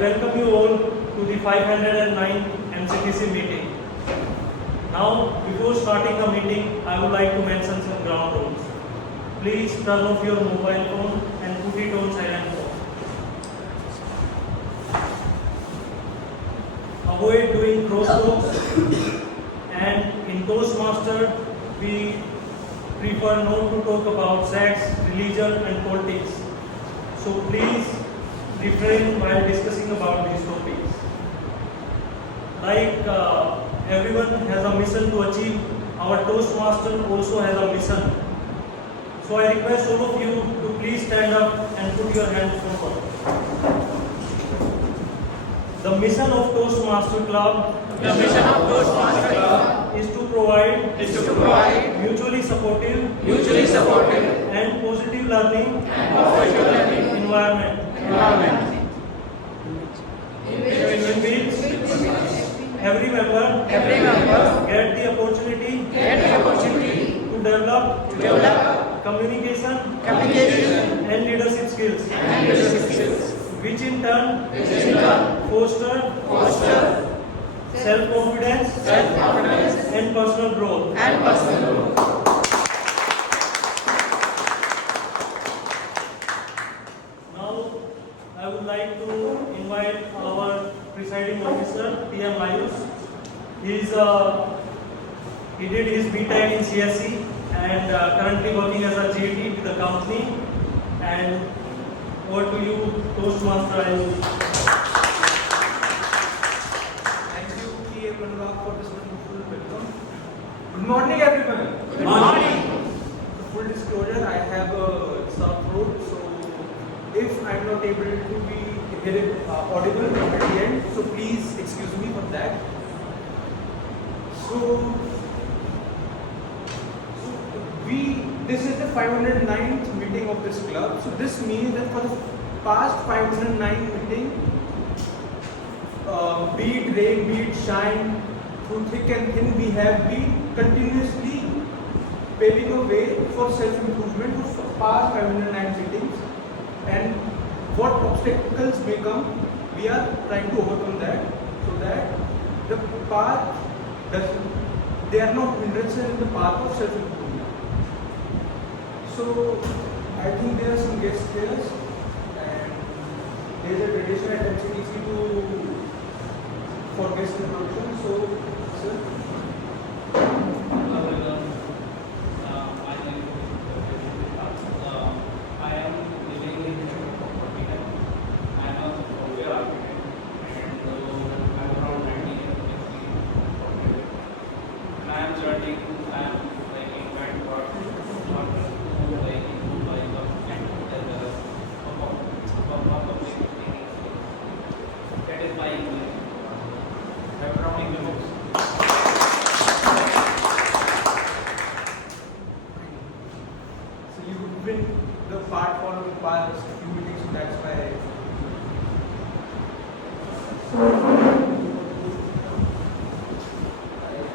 welcome you all to the 509 MCTC meeting. Now, before starting the meeting, I would like to mention some ground rules. Please turn off your mobile phone and put it on silent mode. Avoid doing crosstalks, and in Toastmaster, we prefer not to talk about sex, religion and politics. So please refrain while discussing about these topics. Like everyone has a mission to achieve, our Toastmaster also has a mission. So I request all of you to please stand up and put your hands forward. The mission of Toastmaster Club is to provide mutually supportive and positive learning environment in which every member get the opportunity to develop communication and leadership skills, which in turn foster self-confidence and personal growth. Now, I would like to invite our presiding officer, PM Ayush. He did his BTech in CSE and currently working as a GT with the company. And over to you, Toastmaster Ayush. For this wonderful welcome. Good morning, everyone. Good morning. So full disclosure, I have a sore throat, so if I'm not able to be audible at the end, so please excuse me for that. So this is the 509th meeting of this club. So this means that for the past 509 meeting, be it rain, be it shine, through thick and thin, we have been continuously paving a way for self-improvement for past 509 meetings. And what obstacles may come, we are trying to overcome that, so that the path they are not hindrances in the path of self-improvement. So I think there are some guests here, and there is a tradition at MCTC for guest introduction. So, sir. Hello everyone. My name is I am living in Portugal. I am a software architect, and I am around 19 years of experience in Portugal. And I am learning. I am like in kind of like into like that is my English. Background English. So you've been the part for the past few meetings, so that's why.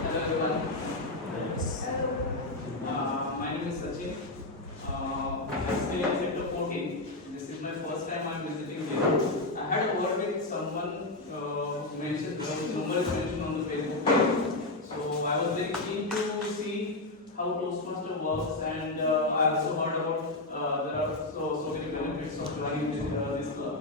Hello everyone. My name is Sachin. I stay in Sector 14. This is my first time I'm visiting here. I had a word with someone mentioned the number is mentioned on the Facebook page. So I was very keen to see how Toastmaster works, and I also heard about there are so many benefits of running this club.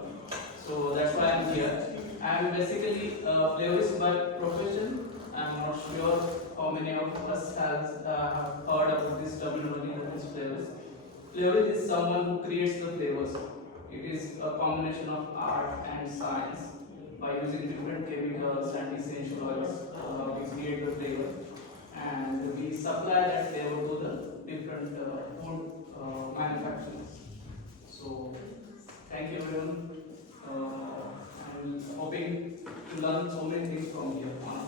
So that's why I'm here. I'm basically a flavorist by profession. I'm not sure how many of us have heard about this terminology that is flavorist. Flavorist is someone who creates the flavors. It is a combination of art and science. By using different chemicals and essential oils, we create the flavor, and we supply that flavor to the different food manufacturers. So, thank you everyone. I'm hoping to learn so many things from here on.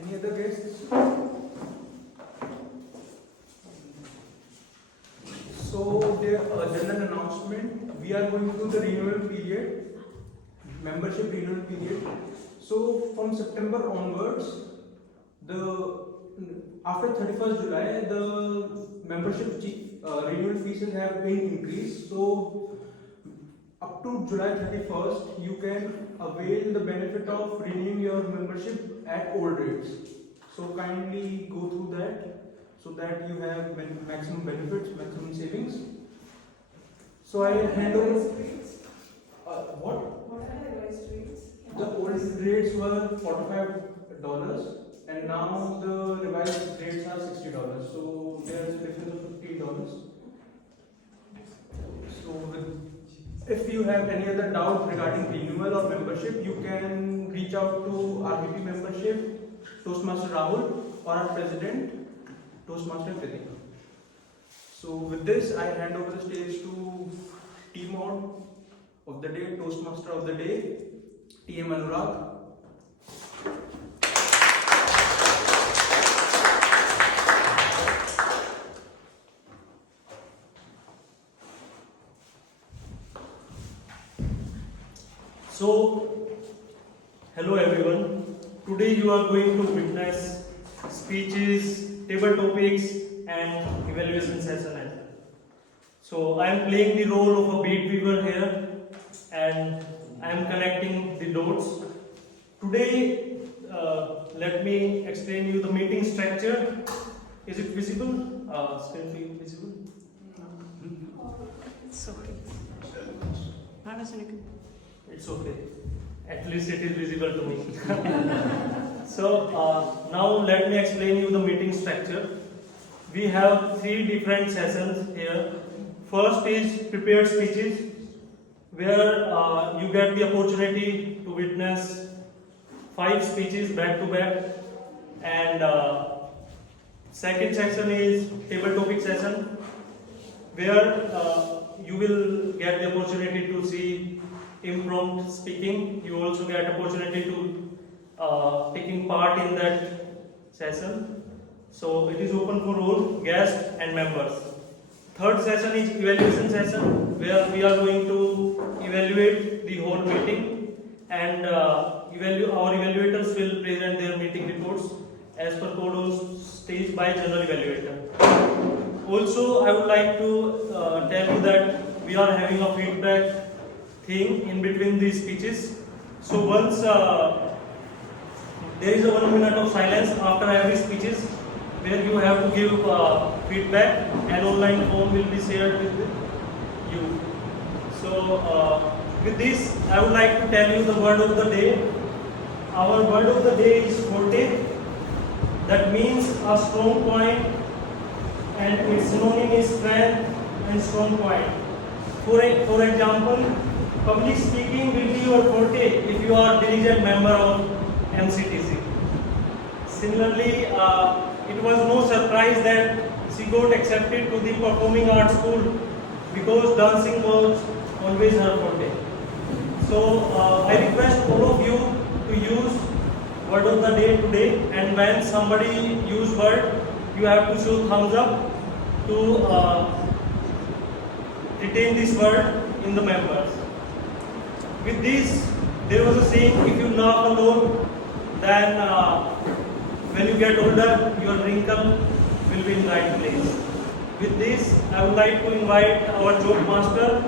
Any other guests? So the general announcement, we are going through the renewal period, membership renewal period. So from September onwards, after 31st July, the membership renewal fees have been increased. So up to July 31st, you can avail the benefit of renewing your membership at old rates. So kindly go through that so that you have maximum benefits, maximum savings. So I hand over. What? What are the revised rates? The old rates were $45 and now the revised rates are $60. So there's a difference of $15. So if you have any other doubt regarding renewal or membership, you can reach out to RBP membership, Toastmaster Rahul, or our president, Toastmaster Kritika. So with this, I hand over the stage to T-Mod of the day, Toastmaster of the day, TM Anurag. So, hello everyone. Today you are going to witness speeches, table topics, and evaluation session as well. So, I am playing the role of a beat weaver here, and I am connecting the dots. Today, let me explain you the meeting structure. Is it visible? Screen visible? It's okay. It's okay. At least it is visible to me. So now let me explain you the meeting structure. We have 3 different sessions here. First is prepared speeches, where you get the opportunity to witness 5 speeches back to back. And second section is table topic session, where you will get the opportunity to see impromptu speaking. You also get opportunity to taking part in that session. So it is open for all guests and members. Third session is evaluation session, where we are going to evaluate the whole meeting, and our evaluators will present their meeting reports as per code on stage by general evaluator. Also, I would like to tell you that we are having a feedback thing in between these speeches. So once there is a 1 minute of silence after every speeches, where you have to give feedback. An online form will be shared with you. So with this, I would like to tell you the word of the day. Our word of the day is forte. That means a strong point, and its synonym is strength and strong point. For example, public speaking will be your forte if you are a diligent member of MCTC. Similarly, it was no surprise that she got accepted to the performing arts school, because dancing was always her forte. So I request all of you to use word of the day today, and when somebody use word, you have to show thumbs up to retain this word in the members. With this, there was a saying, if you laugh alone, then when you get older, your wrinkle will be in right place. With this, I would like to invite our joke master.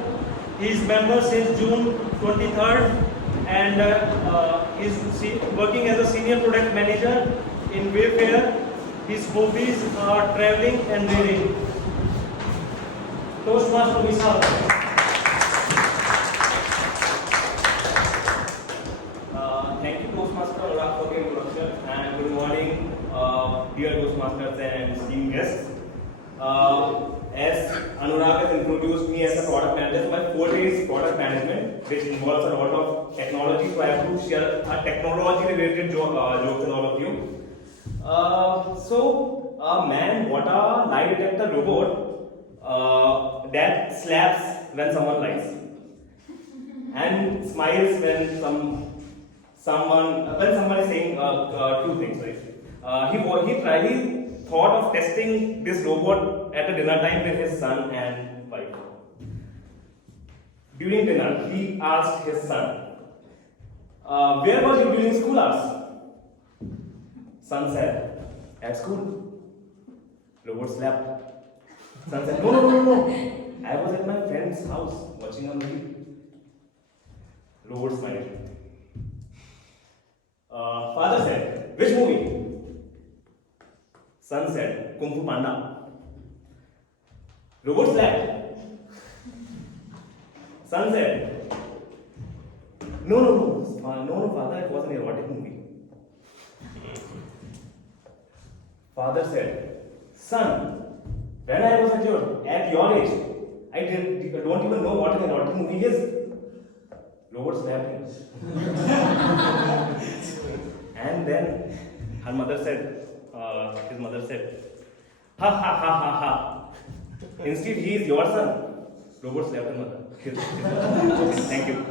He is member since June 23rd, and is working as a senior product manager in Wayfair. His hobbies are traveling and reading. Toastmaster Vishal. Thank you, Toastmaster Anurag, for the introduction, and good morning, dear Toastmasters and esteemed guests. As Anurag has introduced me as a product manager, so my forte is product management, which involves a lot of technology. So I have to share a technology-related jokes with all of you. Man, what a lie detector robot that slaps when someone lies and smiles when someone is saying 2 things. Right? He thought of testing this robot at a dinner time with his son and wife. During dinner, he asked his son, "Where was you during school hours?" Son said, "At school." Robot slapped. Son said, no, no, no, no, no. I was at my friend's house watching a movie. Robot smiled. Father said, which movie? Son said, Kung Fu Panda. Robot slapped. Son said, no, no, no, no, father, it was an erotic movie. Father said, son, when I was at your age, I don't even know what an erotic movie is. Robot slapped him. And then his mother said, ha ha ha ha ha. Instead, he is your son. Robot slapped his mother. Thank you.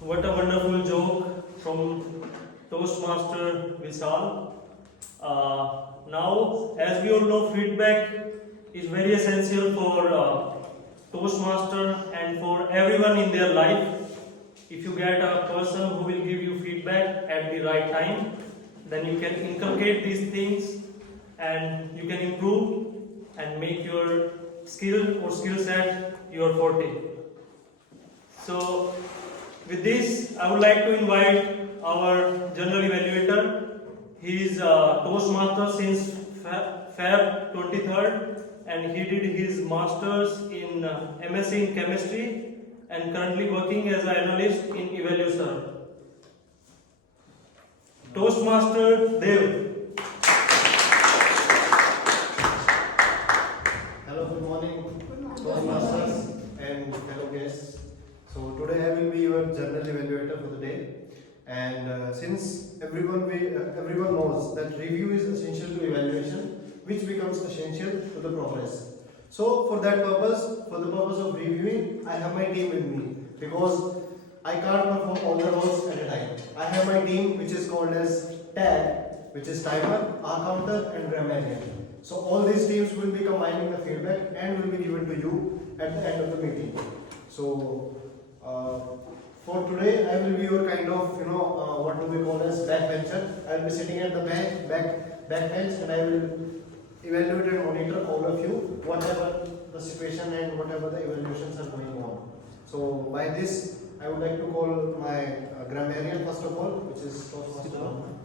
What a wonderful joke from Toastmaster Vishal. Now, as we all know, feedback is very essential for Toastmaster and for everyone in their life. If you get a person who will give you feedback at the right time, then you can inculcate these things and you can improve and make your skill or skill set your forte. So, with this, I would like to invite our general evaluator. He is Toastmaster since Feb 23rd and he did his masters in MSc in chemistry and currently working as an analyst in Evaluator. Toastmaster Dev. Hello, good morning, Toastmasters and fellow guests. So today I will be your general evaluator for the day. And since everyone knows that review is essential to evaluation, which becomes essential to the progress. So for that purpose, for the purpose of reviewing, I have my team with me because I can't perform all the roles at a time. I have my team which is called as TAG, which is timer, R-counter and grammarian. So all these teams will be combining the feedback and will be given to you at the end of the meeting. So for today, I will be your kind of, what do we call as backbencher. I will be sitting at the backbench and I will evaluate and monitor all of you, whatever the situation and whatever the evaluations are going on. So by this, I would like to call my grammarian first of all, which is Toastmaster Rahman.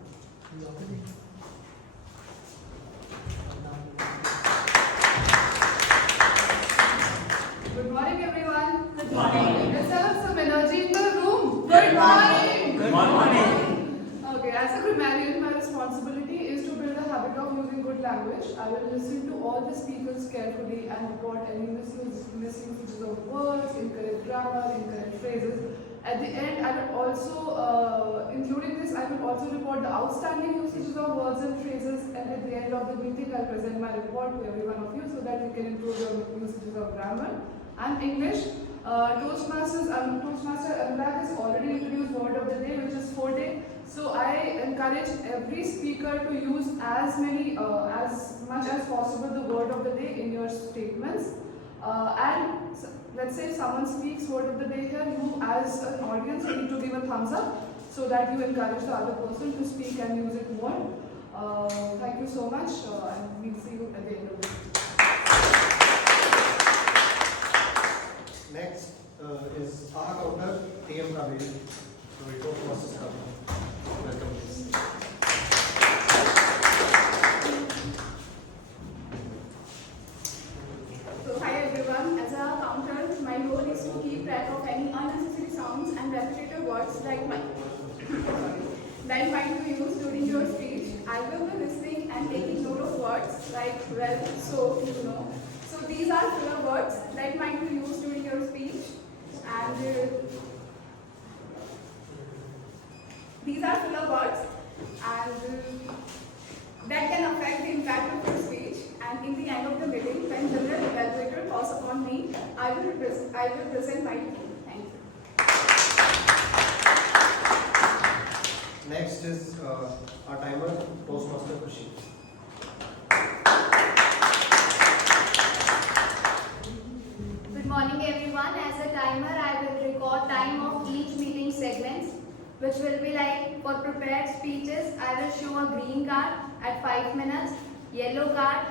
Good morning, everyone. Good morning. Let's have some energy in the room. Good morning. Good morning. Okay, as a grammarian, my responsibility is to build a habit of using good language. I will listen to all the speakers carefully and report any misuses of words, incorrect grammar, incorrect phrases. At the end, I will also, including this, I will also report the outstanding usages of words and phrases. And at the end of the meeting, I'll present my report to every one of you so that you can improve your usages of grammar and English. Toastmaster Anurag has already introduced word of the day, which is forte. So I encourage every speaker to use as much as possible the word of the day in your statements. And let's say if someone speaks word of the day here, you as an audience need to give a thumbs up so that you encourage the other person to speak and use it more. Thank you so much, and we'll see you at the end of this. Next is R-counter, TM Kabir. So we go for Mrs. Kabir. Welcome, please. So hi everyone, as a counter, my role is to keep track of any unnecessary sounds and repetitive words that might be used during your speech. I will be listening and taking note of words like well, so, So these are filler words that might be used during your speech, and these are filler words and that can affect the impact of your speech. And in the end of the meeting, when general evaluator calls upon me, I will present my report. Thank you. Next is our timer, Toastmaster Khushi. Good morning everyone. As a timer, I will record time of each meeting segments. which will be like for prepared speeches, I will show a green card at 5 minutes, yellow card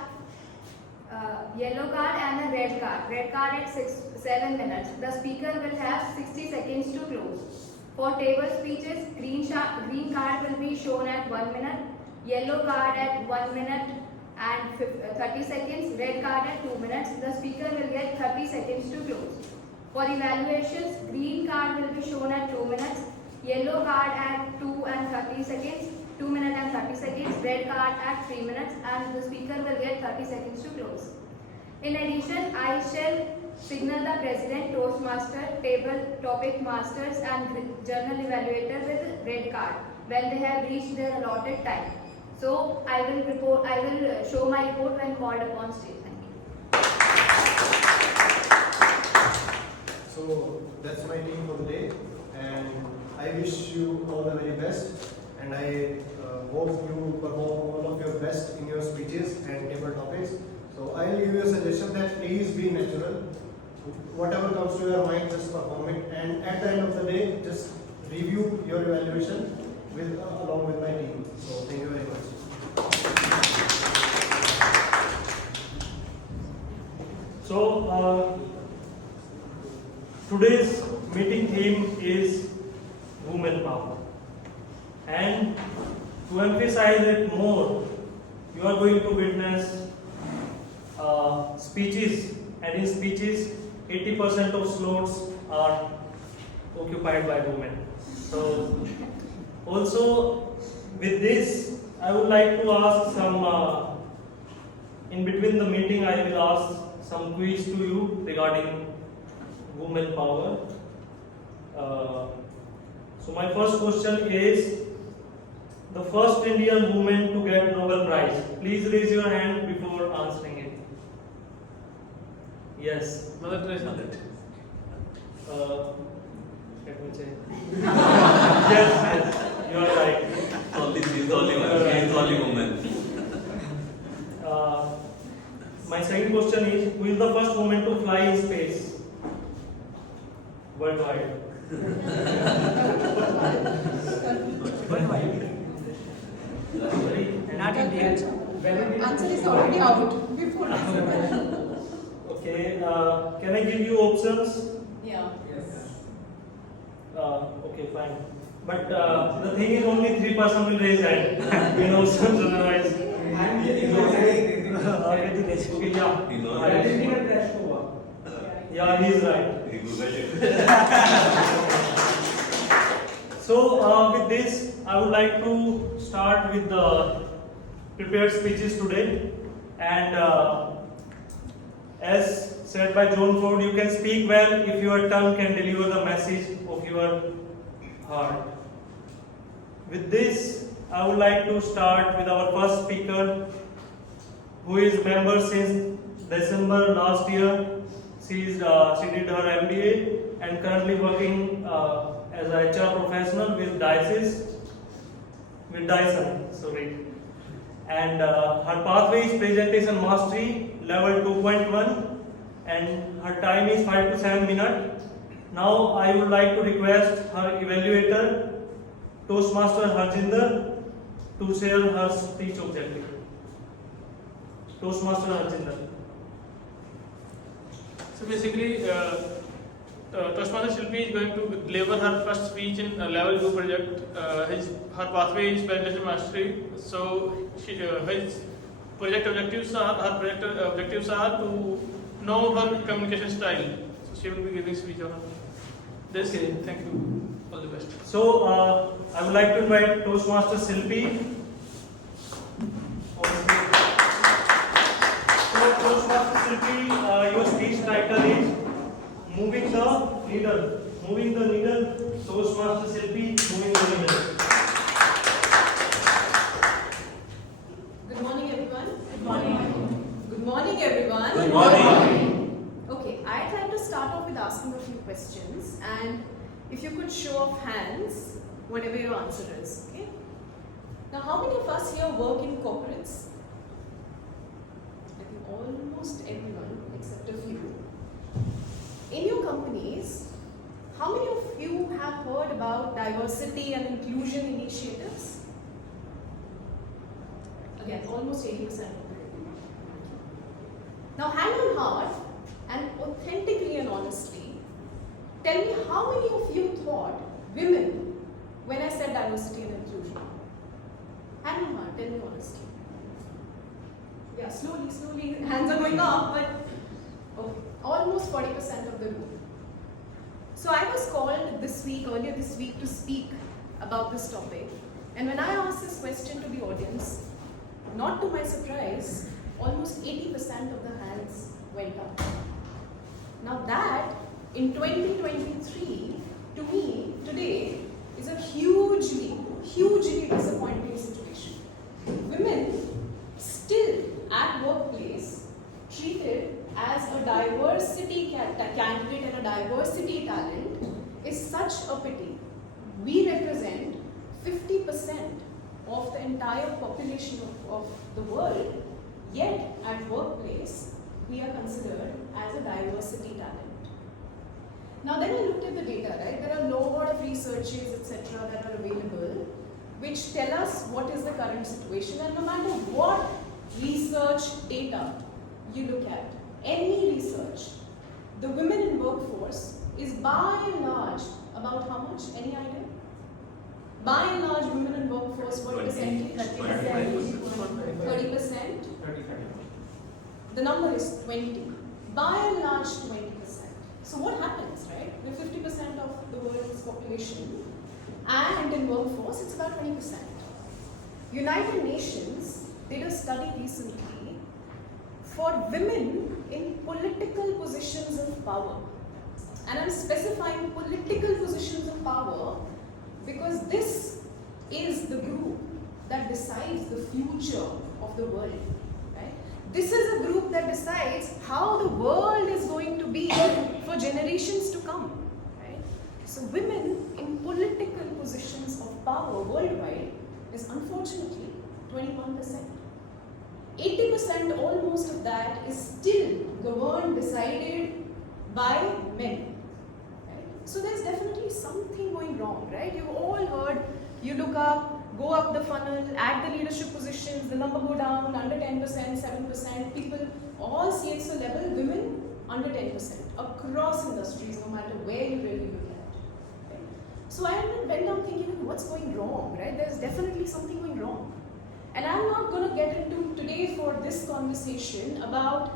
and a red card. Red card at 7 minutes. The speaker will have 60 seconds to close. For table speeches, green card will be shown at 1 minute, yellow card at 1 minute and 30 seconds, red card at 2 minutes. The speaker will get 30 seconds to close. For evaluations, green card will be shown at 2 minutes, yellow card at 2 and 30 seconds, 2 minutes and 30 seconds, red card at 3 minutes, and the speaker will get 30 seconds to close. In addition, I shall signal the president, toastmaster, table topic masters and journal evaluator with red card when they have reached their allotted time. So I will show my report when called upon stage. Thank you. So that's my team for the day, and I wish you all the very best, and I hope you perform all of your best in your speeches and table topics. So I will give you a suggestion that please be natural. Whatever comes to your mind, just perform it, and at the end of the day, just review your evaluation along with my team. So thank you very much. So today's meeting theme is women power, and to emphasize it more, you are going to witness speeches, and in speeches 80% of slots are occupied by women. So also with this, I would like to ask some, in between the meeting I will ask some quiz to you regarding women power. So my first question is, the first Indian woman to get Nobel Prize. Please raise your hand before answering it. Yes. Mother Teresa. Let me check. Yes, you are right. She's the only one. She is the only woman. My second question is, who is the first woman to fly in space worldwide? Not India. Answer is already out before. Okay, can I give you options? Yeah. Okay, fine. But the thing is, only 3% will raise hand. In options, otherwise. Already raised. Okay, yeah. You know Right. that. Yeah, he is right. He Googled it. So with this, I would like to start with the prepared speeches today, and as said by John Ford, you can speak well if your tongue can deliver the message of your heart. With this, I would like to start with our first speaker, who is member since December last year. She did her MBA and currently working as a HR professional with Dyson. And her pathway is presentation mastery level 2.1, and her time is 5 to 7 minutes. Now I would like to request her evaluator, Toastmaster Harjinder, to share her speech objective. Toastmaster Harjinder. So basically, Toastmaster Shilpi is going to deliver her first speech in level 2 project. Her pathway is presentation mastery. So his project objectives are to know her communication style. So she will be giving speech on this. Okay. Thank you. All the best. So I would like to invite Toastmaster Shilpi. So Toastmaster Shilpi, your speech title is Moving the Needle. Moving the Needle. Toastmaster Shilpi, Moving the Needle. Good morning, everyone. Good morning. Good morning, everyone. Good morning. Okay, I'd like to start off with asking a few questions, and if you could show of hands, whatever your answer is. Okay. Now, how many of us here work in corporates? I think almost everyone except a few. In your companies, how how many of you have heard about diversity and inclusion initiatives? Again, almost 80% of the room. Now, hand on heart and authentically and honestly, tell me how many of you thought women when I said diversity and inclusion? Hand on heart, tell me honestly. Yeah, slowly, hands are going up, but okay, almost 40% of the room. So I was called earlier this week to speak about this topic. And when I asked this question to the audience, not to my surprise, almost 80% of the hands went up. Now that, in 2023, to me, today, is a hugely disappointing situation. Women still at workplace treated as a diversity candidate and a diversity talent is such a pity. We represent 50% of the entire population of the world, yet at workplace we are considered as a diversity talent. Now then I looked at the data, right? There are a lot of researches, etc. that are available which tell us what is the current situation, and no matter what research data you look at, any research, the women in workforce is by and large about how much? Any idea? By and large, women in workforce, what percentage? 30%? The number is 20. By and large, 20%. So what happens, right? We're 50% of the world's population, and in workforce, it's about 20%. United Nations did a study recently for women in political positions of power. And I'm specifying political positions of power because this is the group that decides the future of the world. Right? This is a group that decides how the world is going to be for generations to come. Right? So women in political positions of power worldwide is unfortunately 21%. 80% almost of that is still governed, decided by men. Right? So there's definitely something going wrong, right? You've all heard, you look up, go up the funnel, at the leadership positions, the number go down, under 10%, 7%, people, all CXO level, women under 10%, across industries, no matter where you really look at. Right? So I went down thinking, what's going wrong, right? There's definitely something going wrong. And I'm not going to get into today for this conversation about,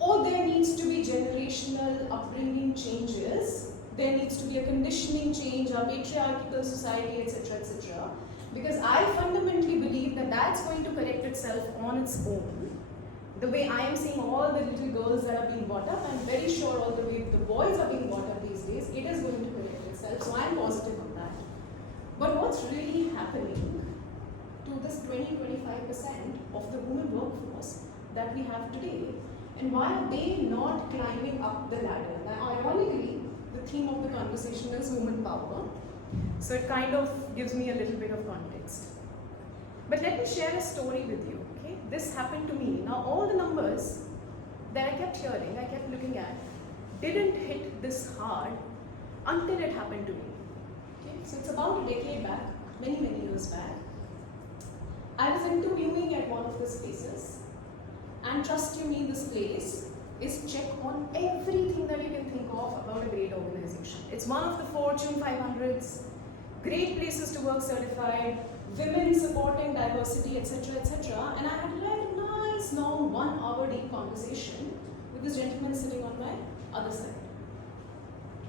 oh, there needs to be generational upbringing changes, there needs to be a conditioning change, our patriarchal society, etc., etc. Because I fundamentally believe that that's going to correct itself on its own. The way I am seeing all the little girls that are being brought up, I'm very sure all the way the boys are being brought up these days, it is going to correct itself. So I'm positive on that. But what's really happening to this 20-25% of the women workforce that we have today, and why are they not climbing up the ladder? Now, ironically, the theme of the conversation is women power, so it kind of gives me a little bit of context. But let me share a story with you. Okay, this happened to me. Now, all the numbers that I kept hearing, I kept looking at, didn't hit this hard until it happened to me. Okay, so it's about a decade back, many years back. I was interviewing at one of these places, and trust you me, this place is check on everything that you can think of about a great organization. It's one of the Fortune 500s, great places to work certified, women supporting diversity, etc., etc. And I had a very nice, long, 1 hour deep conversation with this gentleman sitting on my other side.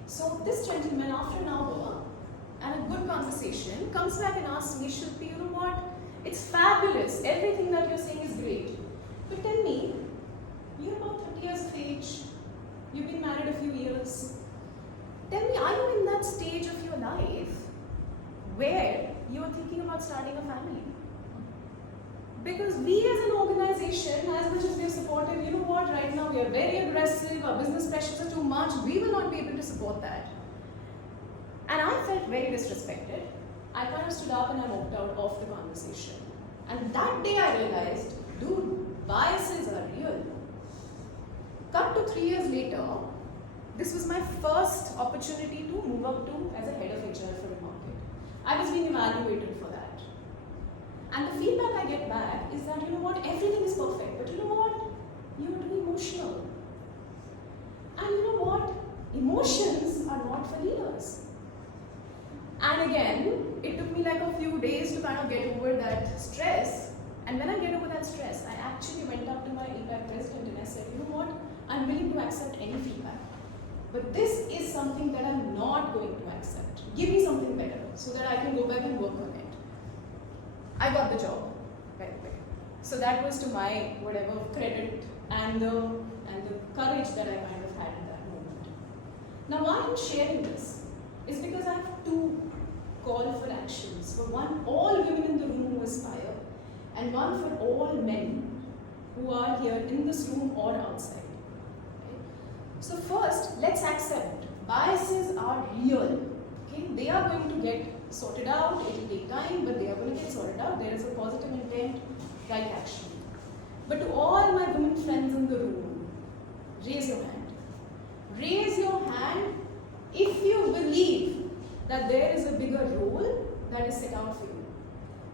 So this gentleman, after an hour and a good conversation, comes back and asks me, Shilpi, you know what? It's fabulous. Everything that you're saying is great. But tell me, you're about 30 years of age. You've been married a few years. Tell me, are you in that stage of your life where you are thinking about starting a family? Because we as an organization, as much as we are supportive, you know what, right now we are very aggressive, our business pressures are too much, we will not be able to support that. And I felt very disrespected. I kind of stood up and I walked out of the conversation. And that day I realized, dude, biases are real. Cut to 3 years later, this was my first opportunity to move up to as a head of HR for a market. I was being evaluated for that. And the feedback I get back is that, you know what, everything is perfect, but you know what, you are too emotional. And you know what, emotions are not for leaders. And again, it took me like a few days to kind of get over that stress. And when I get over that stress, I actually went up to my EPAC president and I said, you know what, I'm willing to accept any feedback. But this is something that I'm not going to accept. Give me something better so that I can go back and work on it. I got the job, by the way. So that was to my whatever credit and the courage that I kind of had in that moment. Now why I'm sharing this is because I have two call for actions. For one, all women in the room who aspire, and one for all men who are here in this room or outside. Okay? So first, let's accept biases are real. Okay? They are going to get sorted out. It will take time, but they are going to get sorted out. There is a positive intent, right action. But to all my women friends in the room, raise your hand. Raise your hand if you believe that there is a bigger role that is set out for you.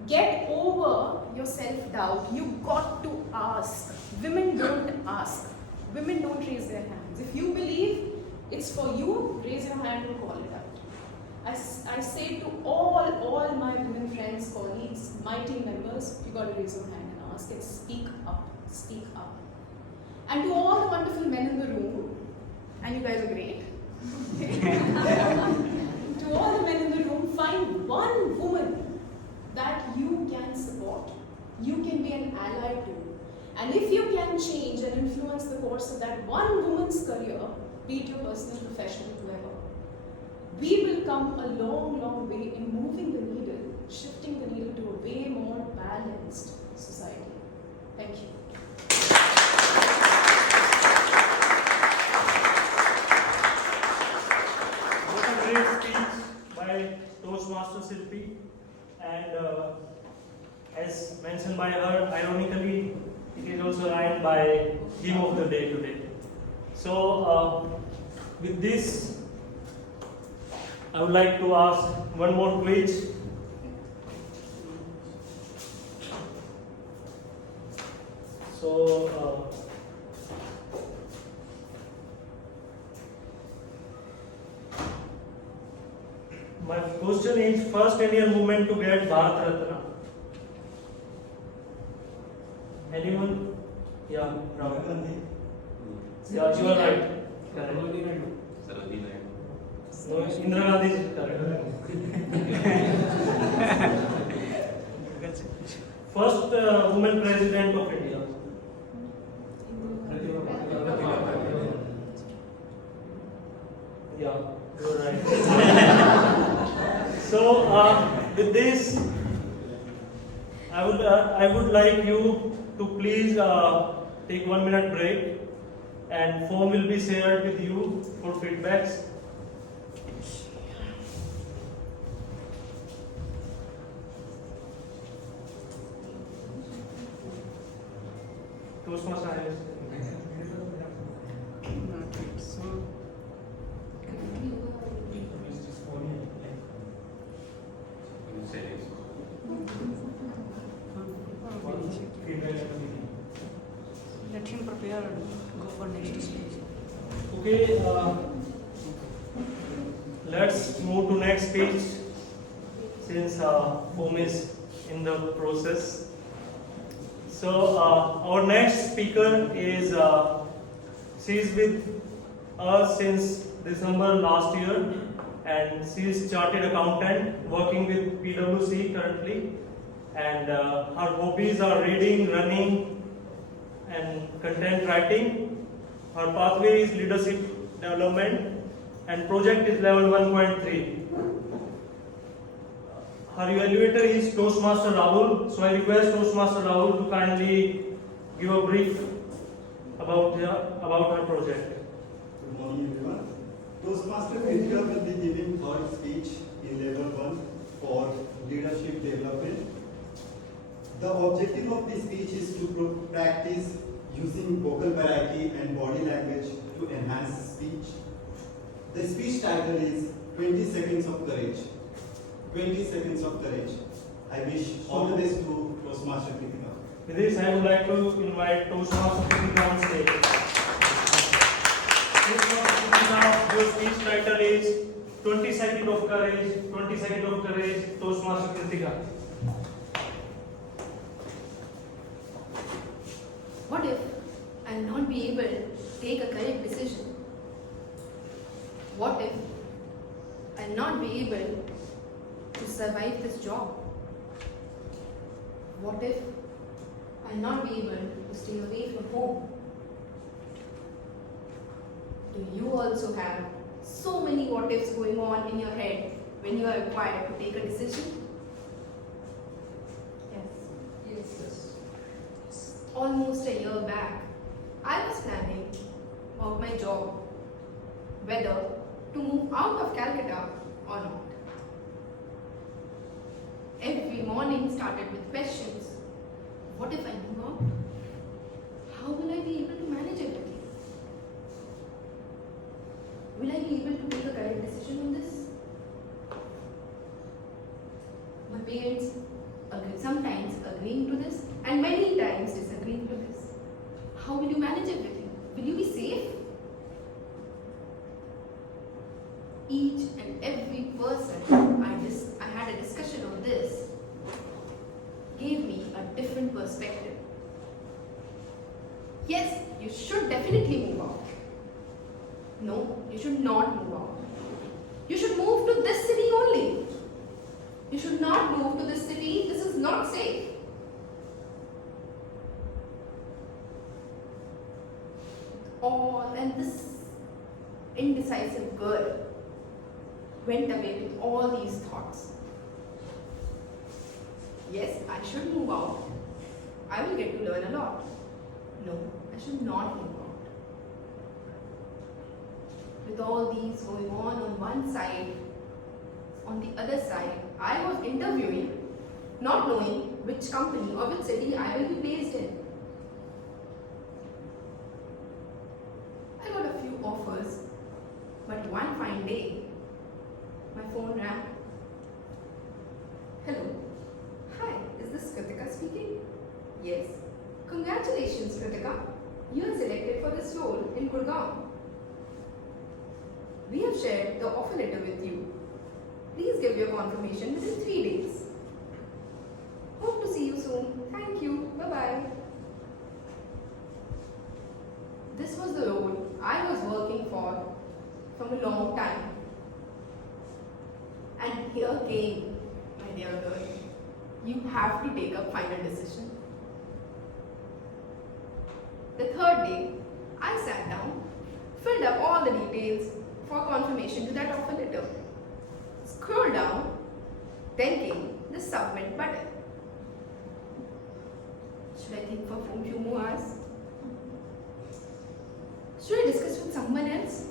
Get over your self-doubt. You got to ask. Women don't ask. Women don't raise their hands. If you believe it's for you, raise your hand and call it out. I say to all my women friends, colleagues, my team members, you got to raise your hand and ask it. Speak up. Speak up. And to all the wonderful men in the room, and you guys are great. To all the men in the room, find one woman that you can support, you can be an ally to. And if you can change and influence the course of that one woman's career, be it your personal, professional, whoever, we will come a long, long way in moving the needle, shifting the needle to a way more balanced society. Thank you. What a great speech by Toastmaster Silpi. And as mentioned by her, ironically, it is also rhymed by Game of the Day today. So, with this, I would like to ask one more quiz. So, my question is, first Indian woman to get Bharat Ratna. Anyone? Yeah, Rahul Gandhi. Yeah, you are right. Correct. Sarojini Naidu. No, Indira Gandhi is correct. First woman president of India. Yeah, you are right. So, with this, I would like you to please take 1 minute break, and form will be shared with you for feedbacks. Toastmaster. Let him prepare and go for next stage. Okay, let's move to next page since form is in the process. So our next speaker is she is with us since December last year, and she is chartered accountant working with PwC currently, and her hobbies are reading, running, and content writing. Her pathway is leadership development, and project is level 1.3. Her evaluator is Toastmaster Rahul, so I request Toastmaster Rahul to kindly give a brief about her project. Good morning, everyone. Toastmaster India will be giving third speech in level 1 for leadership development. The objective of this speech is to practice using vocal variety and body language to enhance speech. The speech title is 20 Seconds of Courage. 20 Seconds of Courage. I wish all the best to Toastmaster Kritika. With this, I would like to invite Toastmaster Kritika on stage. Toastmaster Kritika, your speech title is 20 Seconds of Courage, 20 Seconds of Courage, Toastmaster Kritika. What if I'll not be able to take a correct decision? What if I'll not be able to survive this job? What if I'll not be able to stay away from home? Do you also have so many what ifs going on in your head when you are required to take a decision? Yes. Almost a year back, I was planning about my job, whether to move out of Calcutta or not. Every morning started with questions. What if I move out? How will I be able to manage everything? Will I be able to take a correct decision on this? My parents sometimes agreeing to this and many times disagreeing to this. How will you manage everything? Will you be safe? Each and every person I had a discussion on this gave me a different perspective. Yes, you should definitely move out. No, you should not move out. You should move to this city only. You should not move to this city. This is not safe. And this indecisive girl went away with all these thoughts. Yes, I should move out. I will get to learn a lot. No, I should not move out. With all these going on one side, on the other side, I was interviewing, not knowing which company or which city I will be placed in. I got a few offers, but one fine day, my phone rang. Hello. Hi, is this Kritika speaking? Yes. Congratulations, Kritika. You are selected for this role in Gurgaon. We have shared the offer letter with you. Please give your confirmation within 3 days. Hope to see you soon. Thank you. Bye-bye. This was the role I was working for from a long time. And here came, my dear girl, you have to take a final decision. The third day, I sat down, filled up all the details for confirmation to that offer letter. Scroll down, then came the submit button. Should I think for a few more hours? Should I discuss with someone else?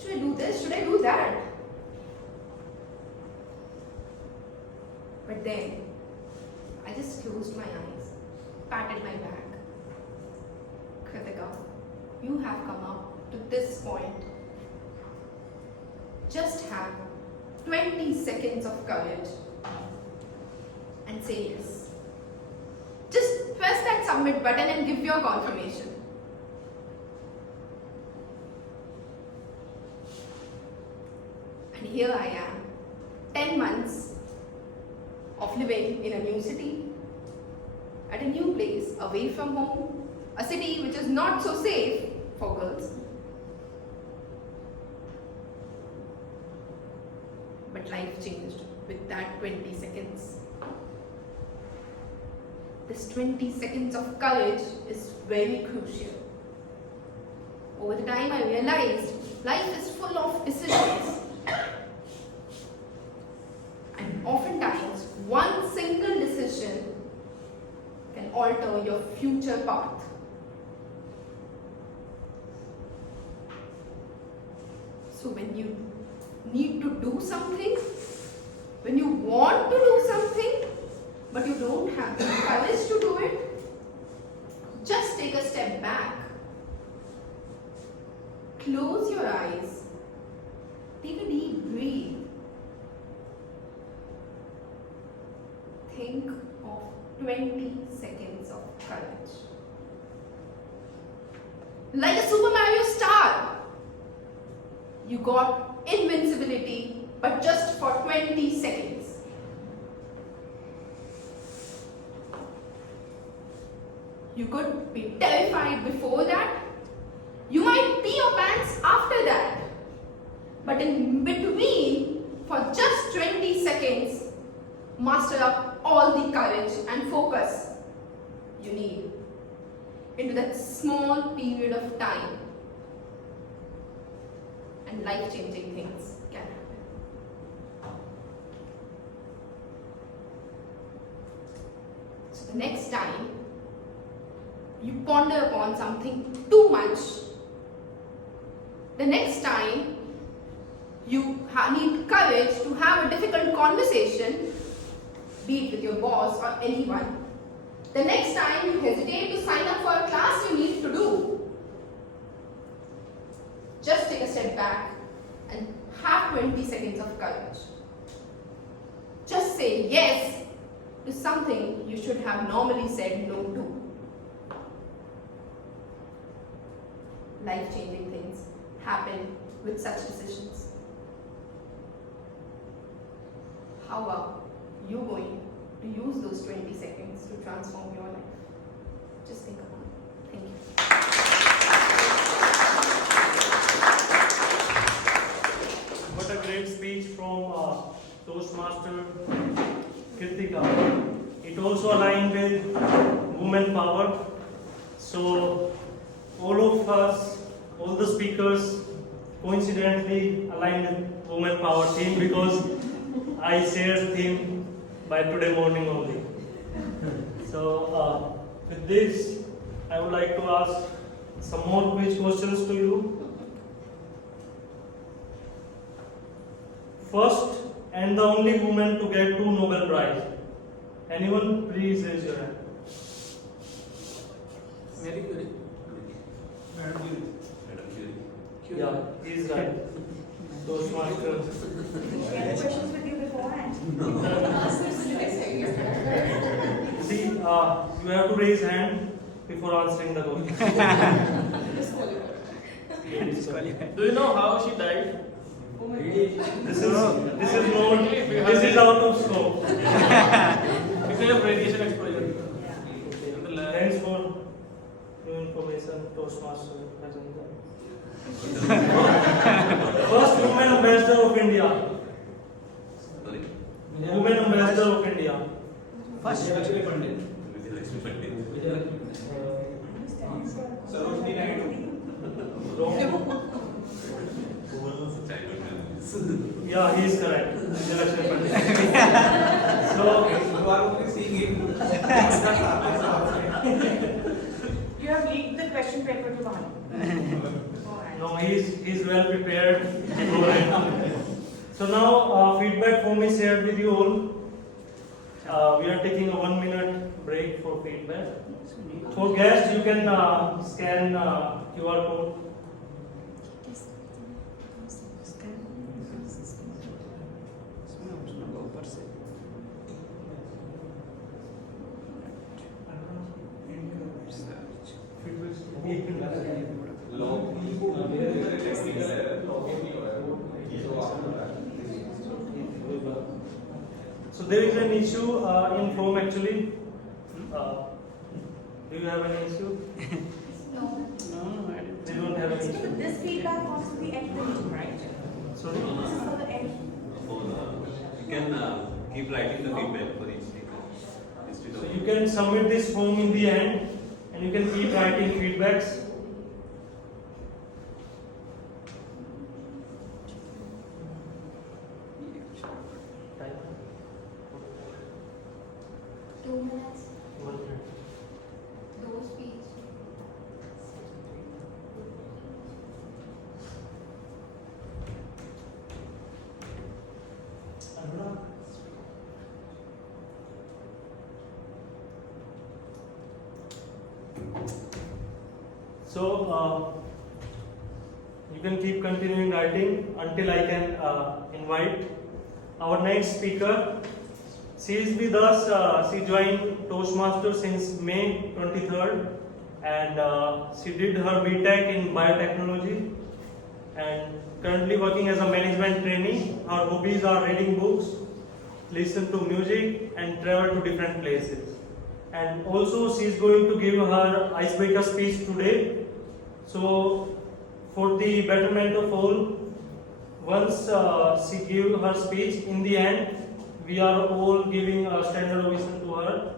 Should I do this? Should I do that? But then, I just closed my eyes, patted my back. Kritika, you have come up to this point. Just have 20 seconds of courage and say yes. Just press that submit button and give your confirmation. And here I am, 10 months of living in a new city, at a new place, away from home, a city which is not so safe for girls. But life changed with that 20 seconds. This 20 seconds of courage is very crucial. Over the time I realized life is full of decisions. And oftentimes, one single decision can alter your future path. So when you need to do something, when you want to do something, but you don't have the courage to do it, just take a step back, close your eyes Take a deep breath. Think of 20 seconds of courage. Like a Super Mario star, you got invincibility, but just for 20 seconds. You could be terrified before that. You might pee your pants after that. But in between, for just 20 seconds, muster up all the courage and focus you need into that small period of time. And life-changing things can happen. So the next time you ponder upon something too much, the next time you need courage to have a difficult conversation, be it with your boss or anyone, the next time you hesitate to sign up for a class you need to do, just take a step back and have 20 seconds of courage. Just say yes to something you should have normally said no to. Life-changing things happen with such decisions. How are you going to use those 20 seconds to transform your life? Just think about it. Thank you. What a great speech from Toastmaster Kritika. It also aligned with women power. So all of us, all the speakers, coincidentally aligned with women power theme because I share theme by today morning only. So with this, I would like to ask some more quiz questions to you. First and the only woman to get 2 Nobel Prize. Anyone, please raise your hand. Very good. Yeah, he's right. Toastmaster. questions with you beforehand. See, you have to raise hand before answering the question. Do you know how she died? This is out of scope. Because of radiation exposure. In the lab. Thanks for new information, Toastmaster Rajendra. First woman ambassador of India. Sorry? Woman ambassador of India. First. Vijayalakshmi Pandit. Sarojini Naidu. Yeah, he is correct. Vijayalakshmi Pandit. So, You are only seeing it. You have leaked the question paper to Bhanu. no, he's well prepared. So now, feedback form is shared with you all. We are taking a 1-minute break for feedback. For guests, you can scan QR code. So there is an issue in Chrome actually. Do you have any issue? No. They don't have any issue. This feedback was to the end of the meeting, right? Sorry? This is for the end. You can keep writing the feedback for each speaker. Instead So of you can submit this form in the end and you can keep writing feedbacks. So you can keep continuing writing until I can invite our next speaker. She is with us. She joined Toastmasters since May 23rd, and she did her BTech in biotechnology and currently working as a management trainee. Her hobbies are reading books, listen to music, and travel to different places. And also, she is going to give her icebreaker speech today. So, for the betterment of all, once she gives her speech, in the end, we are all giving a standard ovation to her.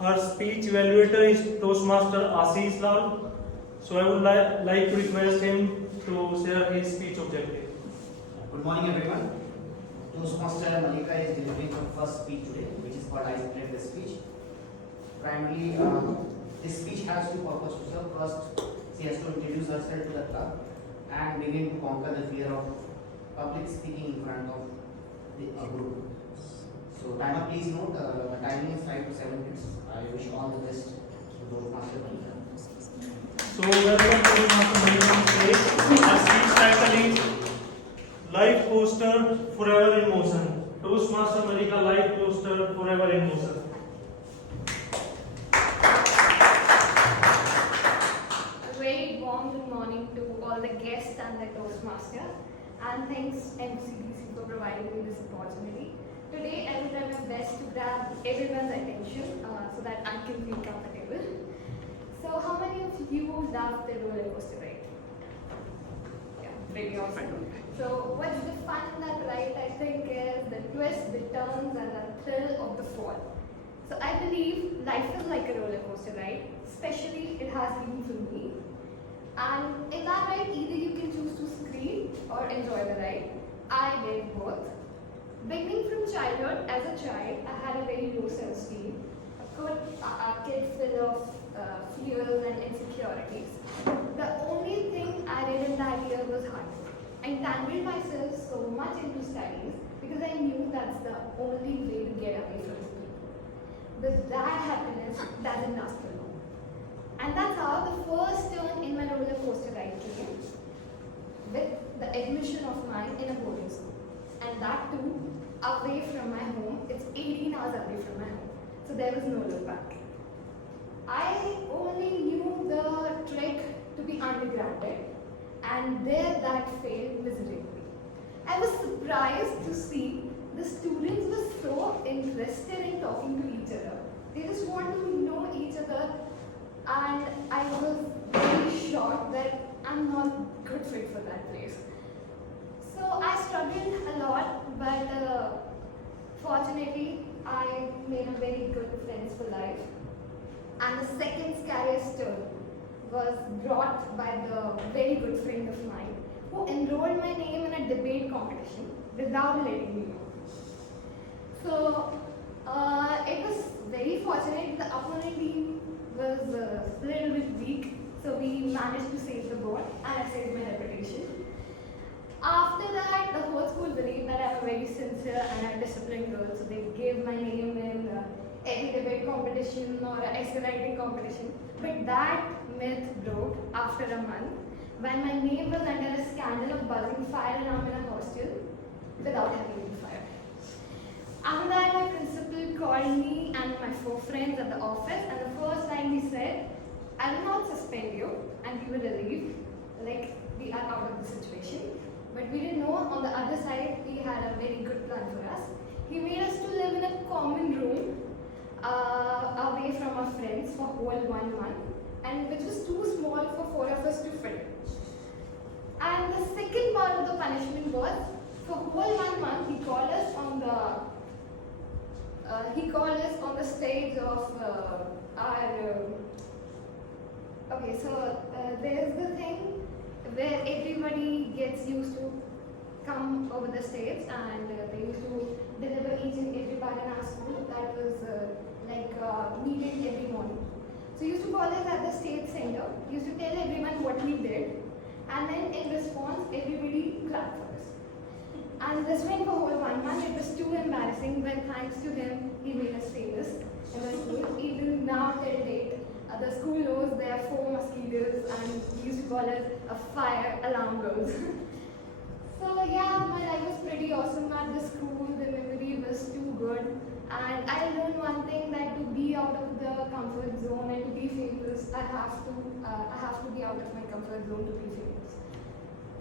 Her speech evaluator is Toastmaster Ashish Lal. So I would like to request him to share his speech objective. Good morning, everyone. Toastmaster Malika is delivering her first speech today, which is called icebreaker speech. Primarily, this speech has two purposes. First, she has to introduce herself to the club and begin to conquer the fear of public speaking in front of a group. So, timer, please note, timing is 5 to 7 minutes. I wish all the best to Toastmaster Malika. So welcome to Toastmaster Malika on stage. Our speech title is Life Coaster Forever in Motion. Toastmaster Malika Life Coaster Forever in Motion. A very warm good morning to all the guests and the Toastmaster, and thanks MCDC for providing me this opportunity. Today I will try my best to grab everyone's attention so that I can feel comfortable. So how many of you love the roller coaster ride? Yeah, pretty awesome. So what's the fun in that ride? I think is the twists, the turns, and the thrill of the fall. So I believe life is like a roller coaster ride, especially it has been for me. And in that ride, either you can choose to scream or enjoy the ride. I did both. Beginning from childhood, as a child, I had a very low self-esteem, a kid full of fears and insecurities. The only thing I did in that year was hard work. I entangled myself so much into studies because I knew that's the only way to get away from school. But that happiness doesn't last for long. And that's how the first turn in my roller coaster ride came, with the admission of mine in a boarding school. And that too, away from my home. It's 18 hours away from my home. So there was no look back. I only knew the trick to be undergrounded, and there that failed miserably. I was surprised to see the students were so interested in talking to each other. They just want to know each other, and I was very shocked that I'm not good fit for that place. So I struggled a lot, but fortunately I made a very good friends for life. And the second scariest turn was brought by the very good friend of mine who enrolled my name in a debate competition without letting me know. So it was very fortunate. The opponent team was a little bit weak, so we managed to save the board and I saved my reputation. After that, the whole school believed that I'm a very sincere and a disciplined girl, so they gave my name in every debate competition or essay writing competition. But that myth broke after a month when my name was under a scandal of buzzing fire alarm in a hostel without having been fired. After that, my principal called me and my 4 friends at the office, and the first line he said, "I will not suspend you," and we were relieved, like we are out of the situation. But we didn't know on the other side he had a very good plan for us. He made us to live in a common room away from our friends for whole 1 month, and which was too small for 4 of us to fit. And the second part of the punishment was, for whole 1 month he called us on the stage of our okay, so there's the thing where everybody gets used to come over the stage, and they used to deliver each and every part in our school that was needed every morning. So he used to call us at the stage center, he used to tell everyone what we did, and then in response everybody clapped for us. And this went for whole 1 month. It was too embarrassing, but thanks to him he made us famous in the school. Even now till date, the school knows there are 4 mosquitoes, and he used to call us a fire alarm goes. So yeah, my life was pretty awesome at the school. The memory was too good, and I learned one thing, that to be out of the comfort zone and to be famous, I have to be out of my comfort zone to be famous.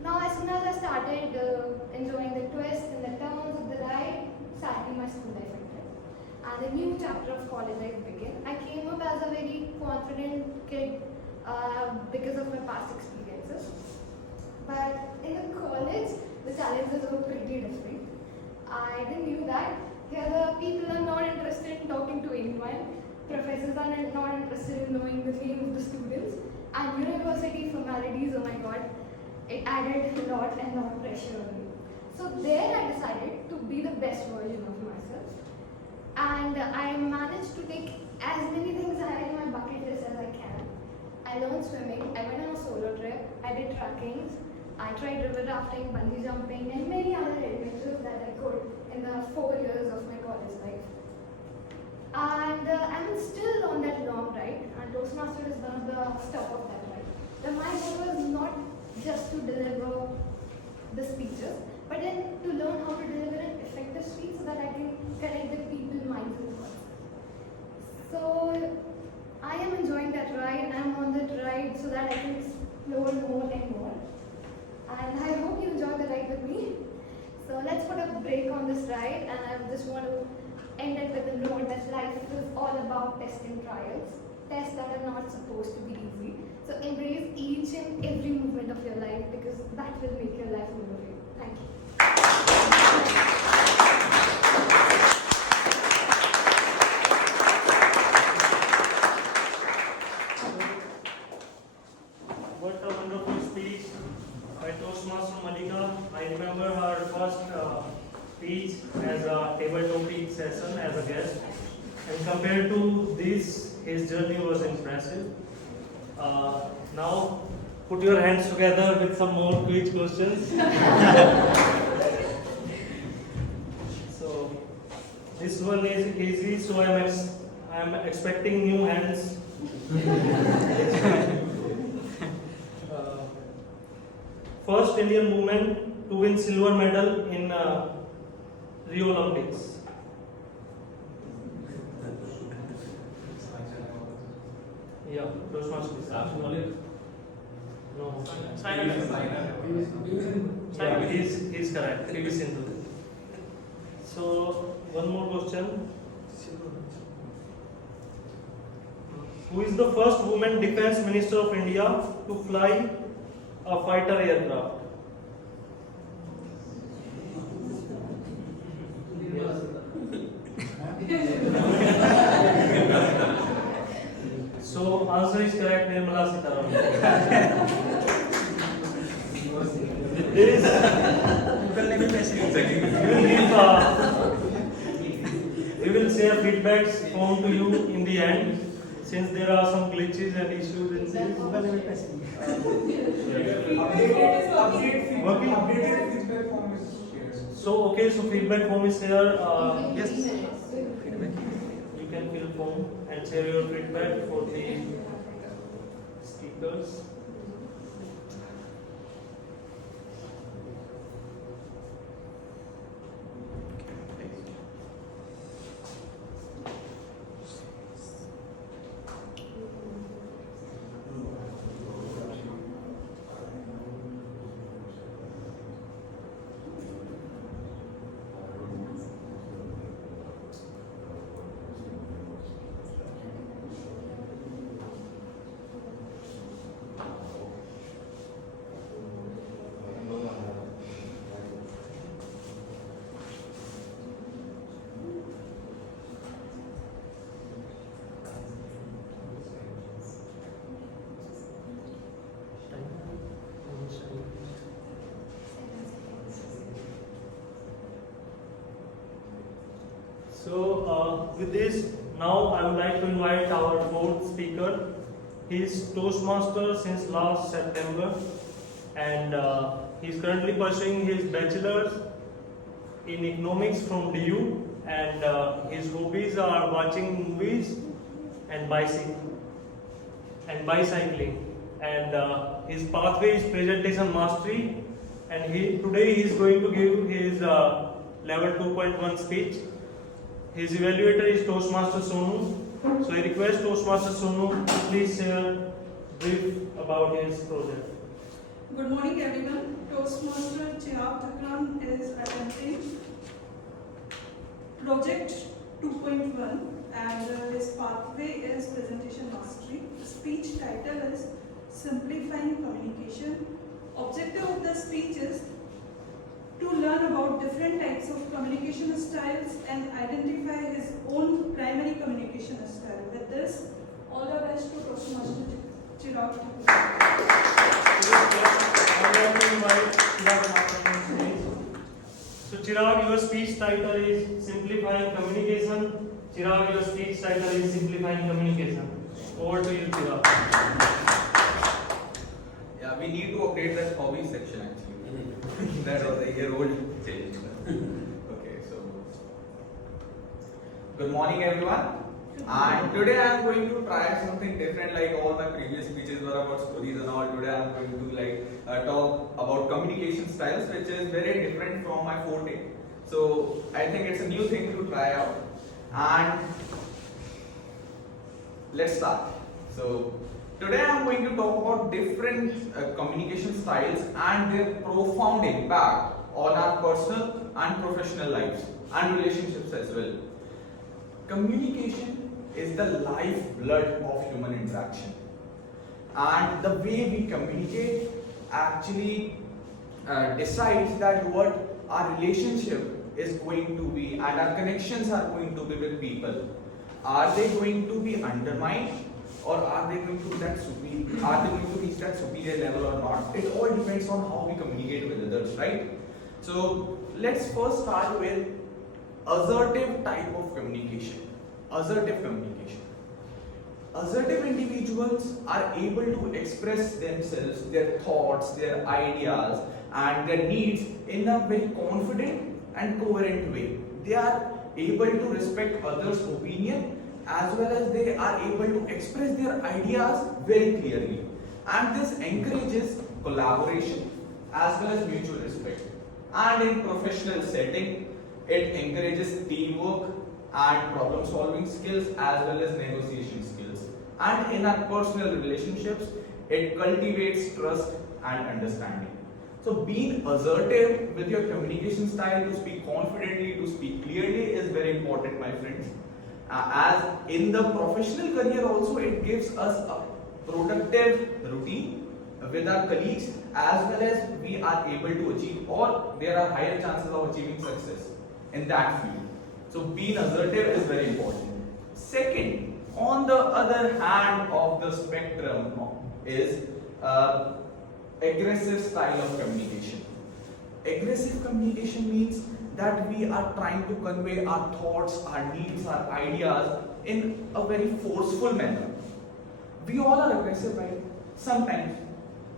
Now, as soon as I started enjoying the twists and the turns of the ride, sadly my school life ended, and a new chapter of college life began. I came up as a very confident kid because of my past experiences. But in the college, the challenges were pretty different. I didn't knew that here the people are not interested in talking to anyone. Professors are not interested in knowing the name of the students. And university formalities, oh my god, it added a lot of pressure on me. So there I decided to be the best version of myself. And I managed to take as many things I had in my bucket list as I can. I learned swimming, I went on a solo trip, I did trekking, I tried river rafting, bungee jumping, and many other adventures that I could in the 4 years of my college life. And I'm still on that long ride, and Toastmaster is one of the stop of that ride. My goal was not just to deliver the speeches, but then to learn how to deliver an effective speech so that I can connect with people's minds and thoughts. So I am enjoying that ride. I'm on that ride so that I can explore more and more. And I hope you enjoy the ride with me. So let's put a break on this ride, and I just want to end it with a note that life is all about tests and trials. Tests that are not supposed to be easy. So embrace each and every movement of your life, because that will make your life memorable. Thank you. What a wonderful speech by Toastmaster Malika. I remember her first speech as a table topic session as a guest. And compared to this, his journey was impressive. Now, put your hands together with some more quiz questions. So, this one is easy, so I'm expecting new hands. First Indian woman to win silver medal in Rio Olympics. Yeah, Toastmasters. No. Yeah, he's correct. PV Sindhu. So, one more question. Who is the first woman defense minister of India to fly a fighter aircraft? So, answer is correct, Nirmala Sitharaman. With this, we will share feedbacks form to you in the end, since there are some glitches and issues in this. Working? So, okay, so feedback form is here. Yes. You can fill form and share your feedback for the speakers. So, with this, now I would like to invite our fourth speaker. He is Toastmaster since last September, and he is currently pursuing his bachelor's in economics from DU, and his hobbies are watching movies and bicycling. and his pathway is presentation mastery, and today he is going to give his level 2.1 speech. His evaluator is Toastmaster Sonu. So I request Toastmaster Sonu to please share brief about his project. Good morning, everyone. Toastmaster Chirag Thakran is attempting Project 2.1 and his pathway is Presentation Mastery. The speech title is Simplifying Communication. Objective of the speech is to learn about different types of communication styles and identify his own primary communication style. With this, all the best to Toastmaster Chirag Thakran. So Chirag, your speech title is Simplifying Communication. Chirag, your speech title is Simplifying Communication. Over to you, Chirag. Yeah, we need to update that hobby section actually. That was a year-old change. Okay, so good morning, everyone. And today I am going to try something different. Like all my previous speeches were about stories and all. Today I am going to talk about communication styles, which is very different from my forte. So I think it's a new thing to try out. And let's start. So today I am going to talk about different communication styles and their profound impact on our personal and professional lives and relationships as well. Communication is the lifeblood of human interaction, and the way we communicate actually decides that what our relationship is going to be and our connections are going to be with people. Are they going to be undermined, or are they going to reach that superior level or not? It all depends on how we communicate with others, right? So let's first start with assertive type of communication. Assertive communication. Assertive individuals are able to express themselves, their thoughts, their ideas, and their needs in a very confident and coherent way. They are able to respect others' opinion as well as they are able to express their ideas very clearly. And this encourages collaboration as well as mutual respect. And in professional setting, it encourages teamwork and problem solving skills as well as negotiation skills. And in our personal relationships, it cultivates trust and understanding. So being assertive with your communication style, to speak confidently, to speak clearly, is very important, my friends. As in the professional career also, it gives us a productive routine with our colleagues as well as we are able to achieve, or there are higher chances of achieving success in that field. So being assertive is very important. Second, on the other hand of the spectrum is aggressive style of communication. Aggressive communication means that we are trying to convey our thoughts, our needs, our ideas in a very forceful manner. We all are aggressive, right? Sometimes,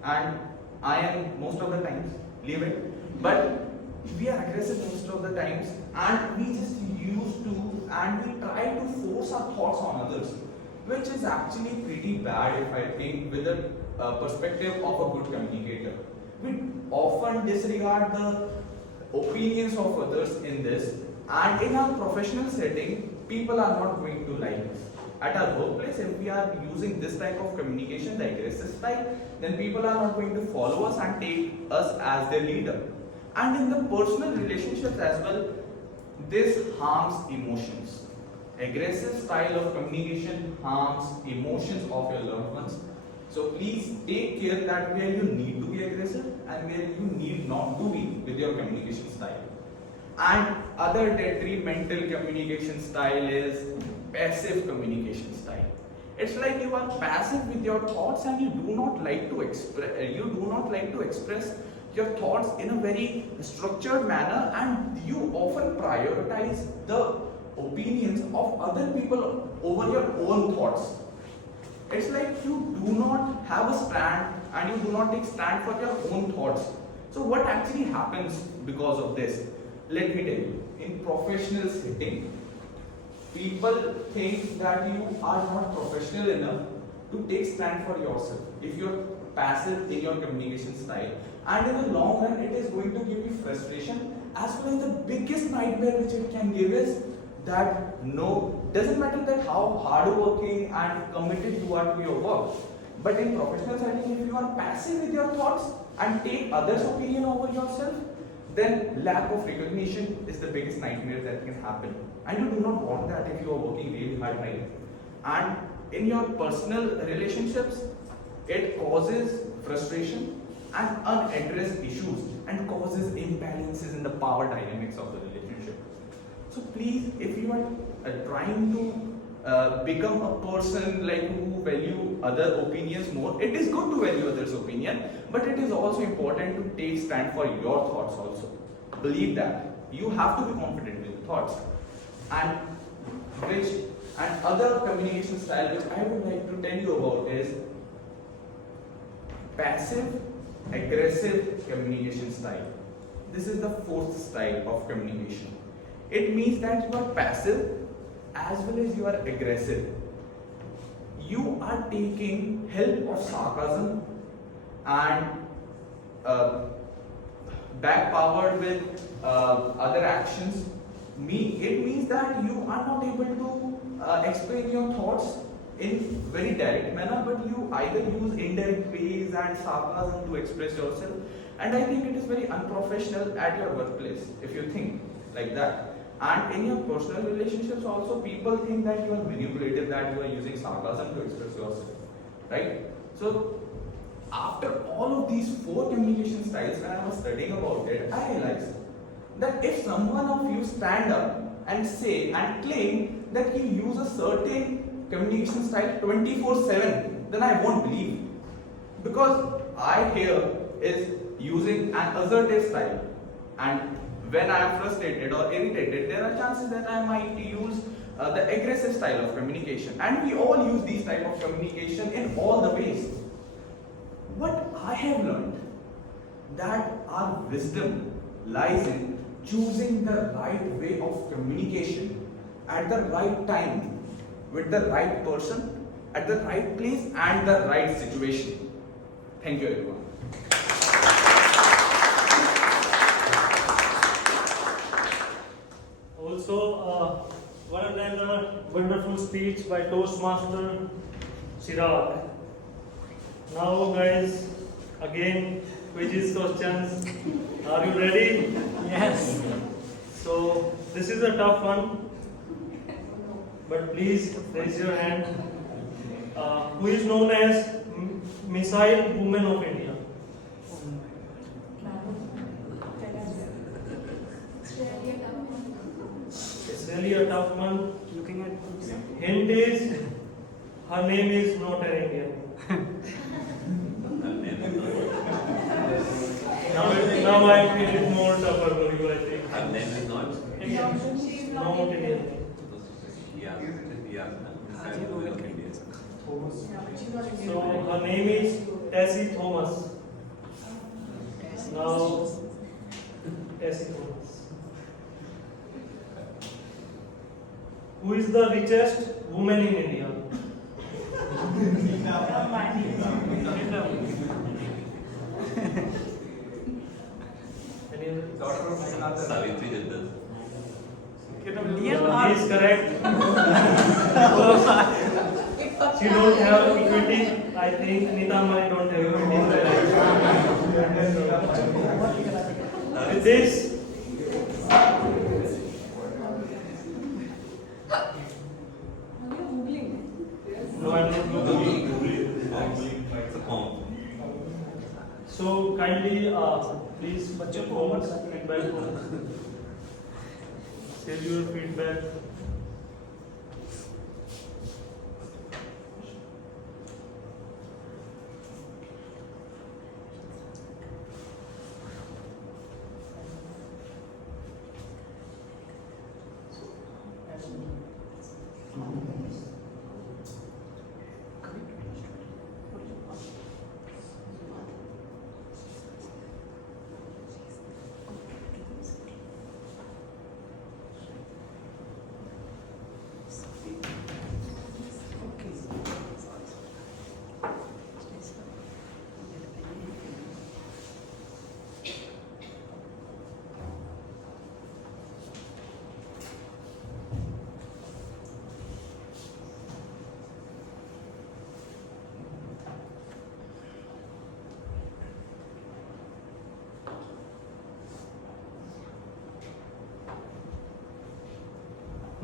and I am most of the times, leave it. But we are aggressive most of the times, and we just used to and we try to force our thoughts on others, which is actually pretty bad if I think with the perspective of a good communicator. We often disregard the opinions of others in this, and in our professional setting, people are not going to like us. At our workplace, if we are using this type of communication, the aggressive style, then people are not going to follow us and take us as their leader. And in the personal relationships as well, this harms emotions. Aggressive style of communication harms emotions of your loved ones. So please take care that where you need to be aggressive and where you need not to be with your communication style. And other detrimental communication style is passive communication style. It's like you are passive with your thoughts and you do not like to express your thoughts in a very structured manner, and you often prioritize the opinions of other people over your own thoughts. It's like you do not have a stand and you do not take stand for your own thoughts. So what actually happens because of this? Let me tell you. In professional setting, people think that you are not professional enough to take stand for yourself. If you're passive in your communication style, and in the long run, it is going to give you frustration, as well as the biggest nightmare which it can give is that no, doesn't matter that how hardworking and committed you are to your work, but in professional setting, if you are passive with your thoughts and take others' opinion over yourself, then lack of recognition is the biggest nightmare that can happen. And you do not want that if you are working really hard, right? And in your personal relationships, it causes frustration and unaddressed issues and causes imbalances in the power dynamics of the relationship. So please, if you are trying to become a person like who value other opinions more, it is good to value others' opinion, but it is also important to take stand for your thoughts also. Believe that. You have to be confident with your thoughts. And other communication style which I would like to tell you about is passive aggressive communication style. This is the fourth style of communication. It means that you are passive as well as you are aggressive. You are taking help of sarcasm and back-powered with other actions. It means that you are not able to explain your thoughts in very direct manner, but you either use indirect ways and sarcasm to express yourself. And I think it is very unprofessional at your workplace if you think like that. And in your personal relationships also, people think that you are manipulative, that you are using sarcasm to express yourself, right? So after all of these four communication styles, when I was studying about it, I realized that if someone of you stand up and say and claim that you use a certain communication style 24/7, then I won't believe. Because I here is using an assertive style, and when I am frustrated or irritated, there are chances that I might use the aggressive style of communication. And we all use these type of communication in all the ways. What I have learned that our wisdom lies in choosing the right way of communication at the right time with the right person at the right place and the right situation. Thank you, everyone. Also, one another wonderful speech by Toastmaster Chirag. Now, guys, again, quizzes questions. Are you ready? Yes. So, this is a tough one, but please raise your hand. Who is known as Missile Woman of India? It's really a tough one. Looking at hint is her name is not an Indian. now I feel it more tougher for you, I think. Her name is not Indian. Not Indian. So her name is Tessie Thomas. Now, Tessie Thomas. Who is the richest woman in India? Savitri Jindal. He is correct. She don't have equity. I think Nita Mani don't have equity in her life. With this, no, I'm not Googling. It's a form. So kindly, please put your comments, feedback. Share your feedback.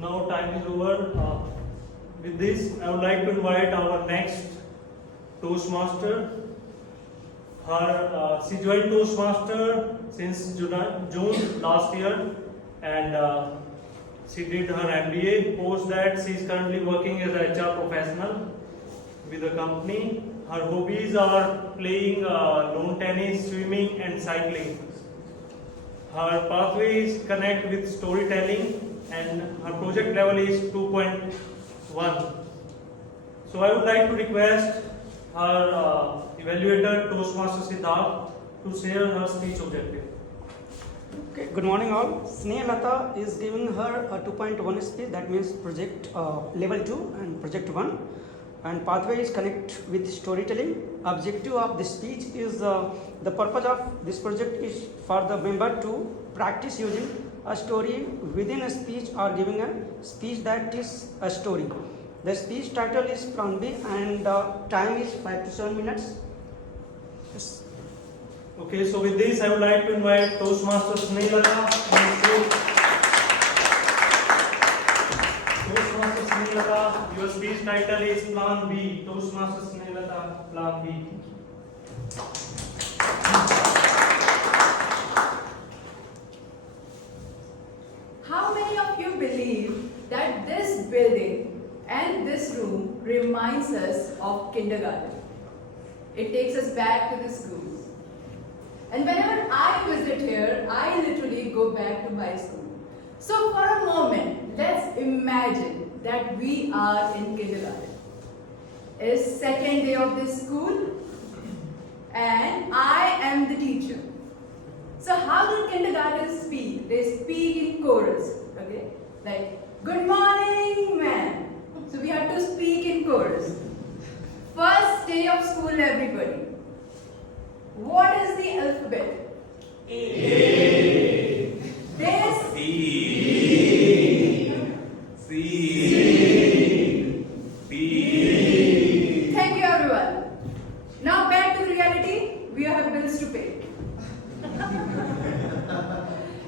now time is over. With this, I would like to invite our next Toastmaster. She joined Toastmaster since June last year, and she did her MBA. Post that, she is currently working as a HR professional with the company. Her hobbies are playing lawn tennis, swimming, and cycling. Her pathways connect with storytelling, and her project level is 2.1. So I would like to request our evaluator, Toastmaster Siddharth, to share her speech objective. Okay, good morning all. Snehalata is giving her a 2.1 speech, that means project level 2 and project 1. And pathway is connect with storytelling. Objective of this speech is the purpose of this project is for the member to practice using a story within a speech or giving a speech that is a story. The speech title is Plan B and time is 5 to 7 minutes. Yes. Okay, so with this, I would like to invite Toastmaster Snehalata. Toastmaster Snehalata, your speech title is Plan B. Toastmaster Snehalata, Plan B. How many of you believe that this building and this room reminds us of kindergarten? It takes us back to the schools. And whenever I visit here, I literally go back to my school. So for a moment, let's imagine that we are in kindergarten. It's second day of this school and I am the teacher. So how do kindergartens speak? They speak in chorus, okay? Like, good morning, ma'am. So we have to speak in chorus. First day of school, everybody. What is the alphabet? A. This. B. C. D. Thank you, everyone. Now back to reality. We have bills to pay.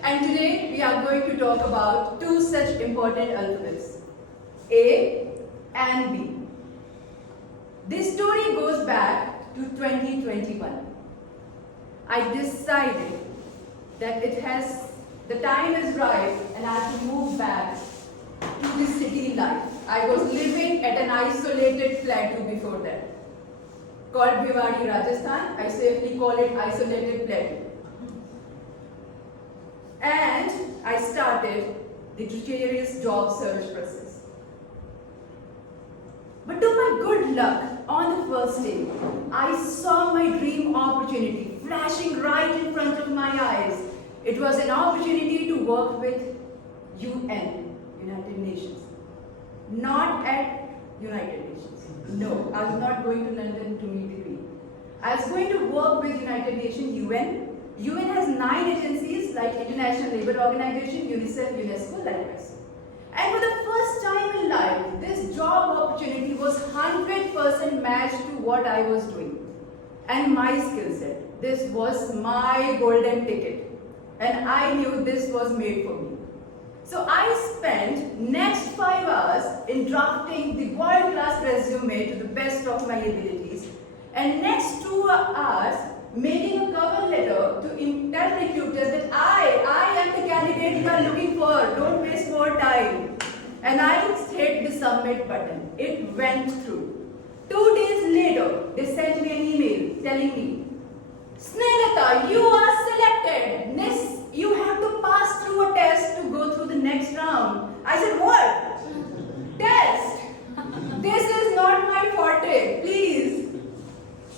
And today we are going to talk about two such important alphabets, A and B. This story goes back to 2021. I decided that the time is right and I have to move back to the city life. I was living at an isolated plateau before that, called Bhiwadi, Rajasthan. I safely call it isolated plateau. And I started the treacherous job search process. But to my good luck, on the first day, I saw my dream opportunity flashing right in front of my eyes. It was an opportunity to work with UN, United Nations. Not at United Nations. No, I was not going to London to meet the Queen. I was going to work with United Nations, UN. UN has 9 agencies like International Labour Organization, UNICEF, UNESCO, likewise. And for the first time in life, this job opportunity was 100% matched to what I was doing and my skill set. This was my golden ticket and I knew this was made for me. So I spent next 5 hours in drafting the world-class resume to the best of my abilities and next 2 hours making a cover letter to tell recruiters that I am the candidate you are looking for, don't waste more time. And I hit the submit button. It went through. 2 days later, they sent me an email telling me, Snehalata, you are selected. Next, you have to pass through a test to go through the next round. I said, what? Test? This is not my forte, please.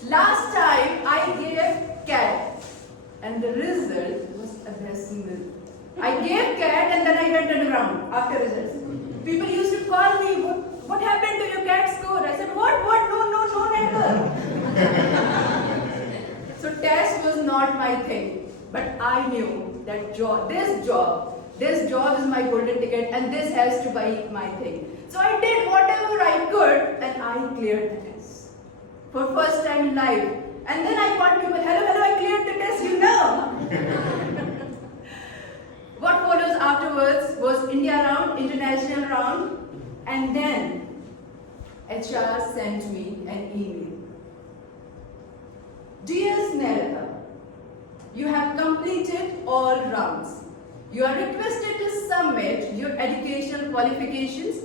Last time I gave CAT and the result was abysmal. I gave CAT and then I went underground after results. People used to call me, what happened to your CAT score? I said, what, no, never. So test was not my thing, but I knew that this job is my golden ticket and this has to be my thing. So I did whatever I could and I cleared the test. For first time in life. And then I called people, hello, I cleared the test, you know. What follows afterwards was India round, international round, and then HR sent me an email. Dear Snehata, you have completed all rounds. You are requested to submit your educational qualifications,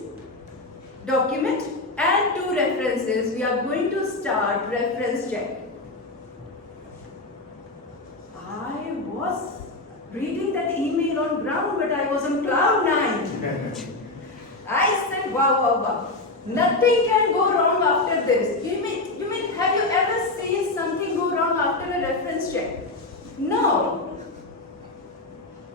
document, and 2 references. We are going to start reference check. I was reading that email on ground, but I was on cloud 9. I said, wow. Nothing can go wrong after this. You mean, have you ever seen something go wrong after a reference check? No.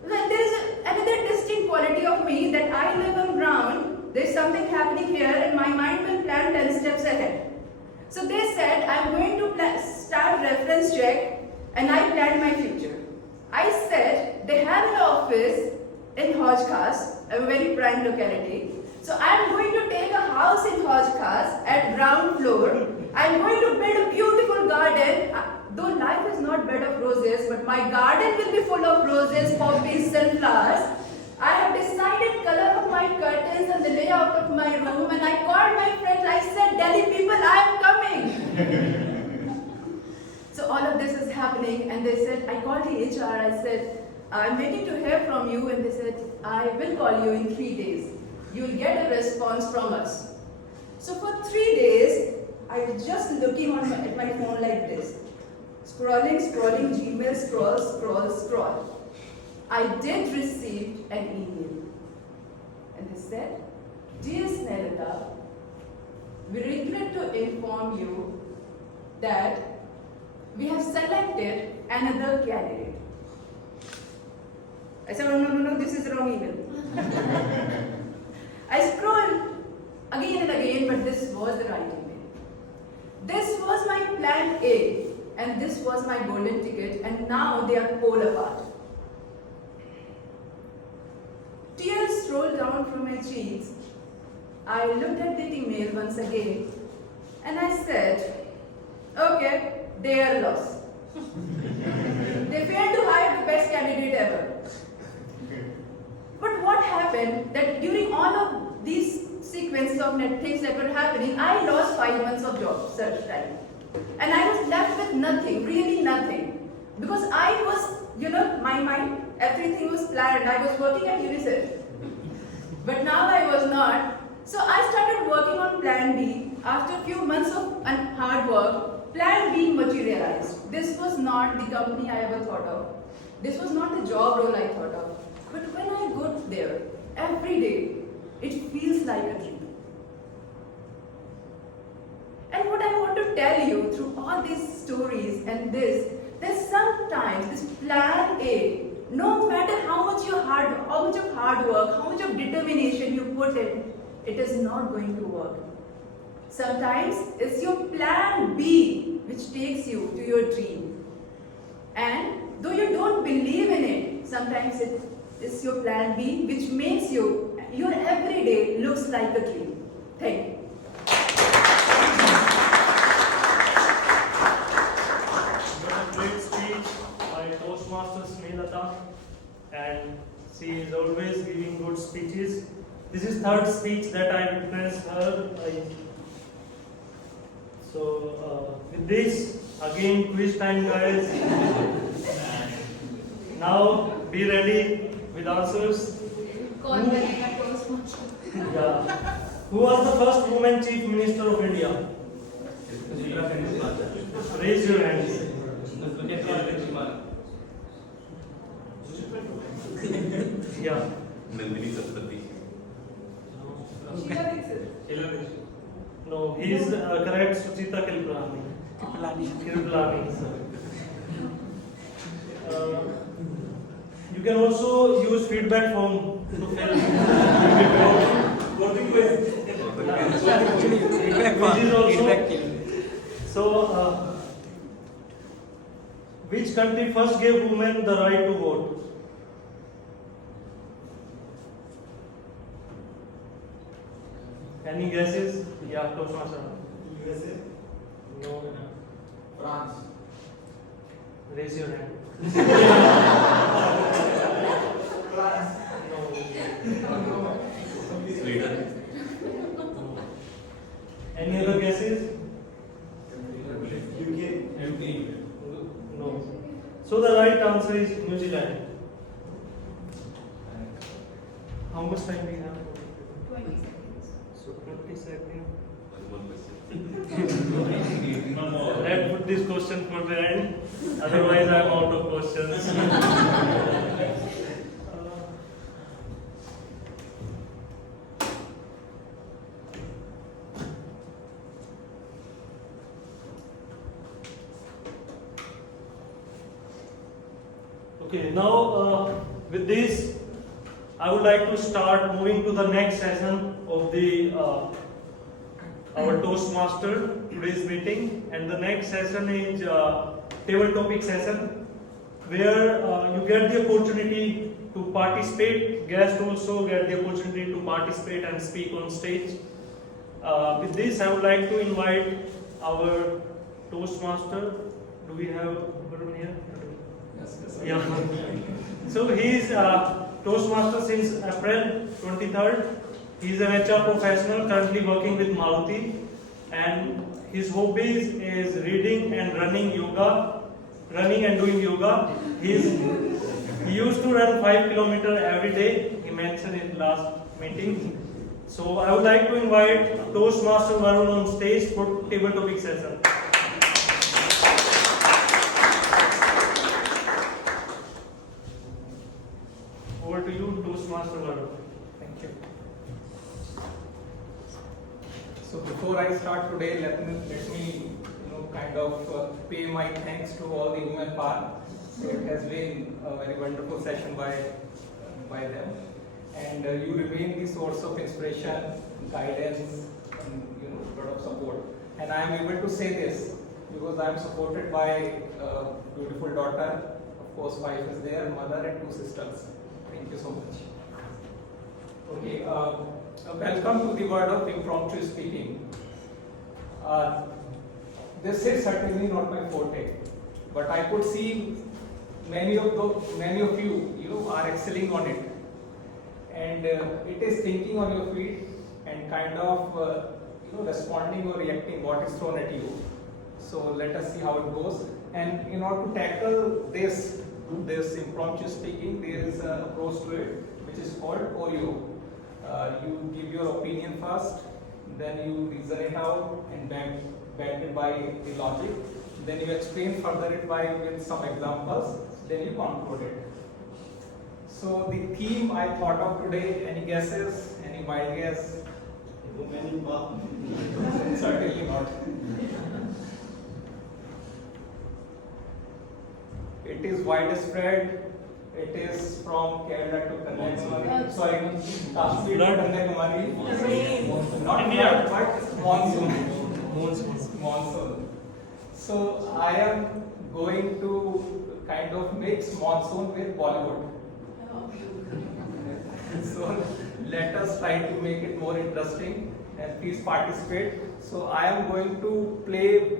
Well, there is another distinct quality of me that I live on ground. There's something happening here and my mind will plan 10 steps ahead. So they said, I'm going to start reference check and I planned my future. I said, they have an office in Hojkhas, a very prime locality. So I'm going to take a house in Hojkhas at ground floor. I'm going to build a beautiful garden. Though life is not bed of roses, but my garden will be full of roses, poppies, sunflowers. I have decided color of my curtains and the layout of my room, and I called my friends. I said, Delhi people, I am coming. So all of this is happening, and they said, I called the HR. I said, I'm waiting to hear from you, and they said, I will call you in 3 days. You will get a response from us. So for 3 days, I was just looking at my phone like this. Scrolling, Gmail, scroll. I did receive an email. And they said, Dear Snehata, we regret to inform you that we have selected another candidate. I said, no, this is the wrong email. I scrolled again and again, but this was the right email. This was my plan A, and this was my golden ticket, and now they are pole apart. Tears rolled down from my cheeks. I looked at the email once again, and I said, okay, they are lost. They failed to hire the best candidate ever. But what happened that during all of these sequences of things that were happening, I lost 5 months of job search time. And I was left with nothing, really nothing. Because I was, my mind, everything was planned. I was working at UNICEF. But now I was not. So I started working on Plan B. After a few months of hard work, Plan B materialized. This was not the company I ever thought of. This was not the job role I thought of. But when I go there, every day, it feels like a dream. And what I want to tell you through all these stories and that sometimes this plan A, no matter how much of hard work, how much of determination you put in, it is not going to work. Sometimes it's your plan B which takes you to your dream. And though you don't believe in it, sometimes it is your plan B which makes your everyday looks like a dream. Thank you. What a great speech by Toastmaster Snehata, and she is always giving good speeches. This is third speech that I witnessed her. With this, again quiz time, guys. Now be ready with answers. Who was the first woman Chief Minister of India? Raise your hands. Yeah. Nandini Satpathy. No, he is correct. Suchita Kripalani. You can also use feedback form to fill. So, which country first gave women the right to vote? Any guesses? Yeah, Toastmaster. USA. No. France. Raise your hand. France. No. Any other guesses? UK. No. So the right answer is New Zealand. How much time we have? 20 seconds. So 20 seconds. One question. Let's put this question for the end. Otherwise, I'm out of questions. Okay, now with this, I would like to start moving to the next session of the our Toastmaster today's meeting, and the next session is table topic session, where you get the opportunity to participate. Guests also get the opportunity to participate and speak on stage. With this, I would like to invite our Toastmaster. Do we have Varun here? Yes. Yeah. So he is Toastmaster since April 23rd. He is an HR professional currently working with Maruti, and his hobbies is reading and running and doing yoga. He used to run 5 kilometers every day. He mentioned in last meeting. So I would like to invite Toastmaster Varun on stage for table topic session. Over to you, Toastmaster Varun. Thank you. So before I start today, let me kind of pay my thanks to all the Women Power. So it has been a very wonderful session by them, and you remain the source of inspiration, guidance, and lot of support. And I am able to say this because I am supported by a beautiful daughter. Of course, wife is there, mother, and 2 sisters. Thank you so much. Okay, welcome to the world of impromptu speaking. This is certainly not my forte, but I could see many of you are excelling on it, and it is thinking on your feet and kind of responding or reacting what is thrown at you. So let us see how it goes. And in order to tackle this impromptu speaking, there is an approach to it which is called OYO. You give your opinion first, then you reason it out and back it by the logic, then you explain further it with some examples, then you conclude it. So the theme I thought of today, any guesses? Any wild guess? Women Power. Certainly not. It is widespread. It is from Kerala to Kanyakumari. Sorry, Kashmir to Kanyakumari. Not India, but monsoon. So I am going to kind of mix monsoon with Bollywood. So let us try to make it more interesting, and please participate. So I am going to play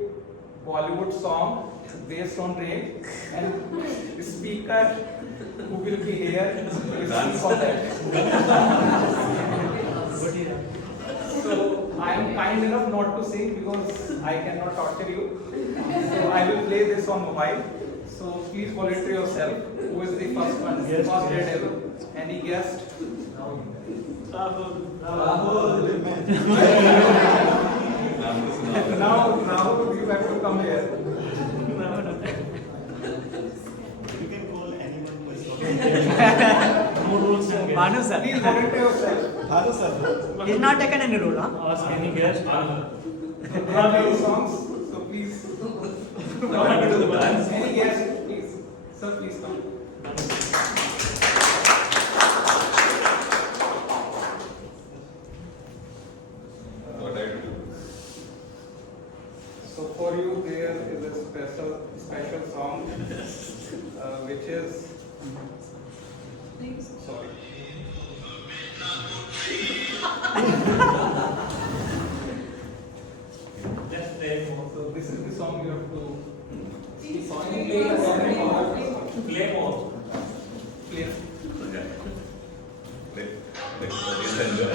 Bollywood song based on rain, and the speaker who will be here will speak on that. So I am kind enough not to sing because I cannot torture you. So I will play this on mobile. So please volunteer yourself. Who is the first one? First daredevil. Any guest? Rahul. Now, Rahul, you have to come here. You can call anyone person. Banu sir. Please volunteer yourself. Hello, sir. He's not taken any role, huh? Ask any guest. There are many songs, so please. Any guest, please. Sir, please come. What I do? So for you, there is a special song, which is. Sorry. Let's play more. So this is the song you have to. Play more. Play. Okay. Let audience enjoy.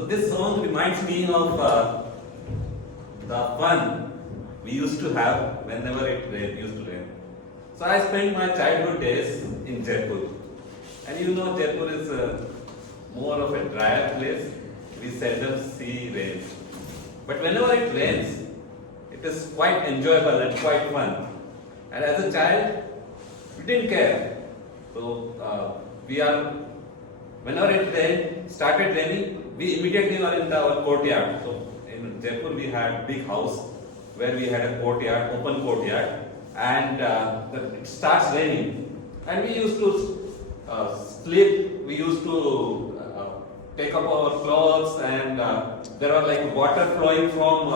So this song reminds me of the fun we used to have whenever it used to rain. So I spent my childhood days in Jaipur. And you know Jaipur is more of a drier place. We seldom see rain. But whenever it rains, it is quite enjoyable and quite fun. And as a child, we didn't care. So whenever it started raining, we immediately were in our courtyard. So in Jaipur, we had a big house where we had a courtyard, open courtyard, and it starts raining. And we used to sleep, we used to take up our clothes, and there was like water flowing from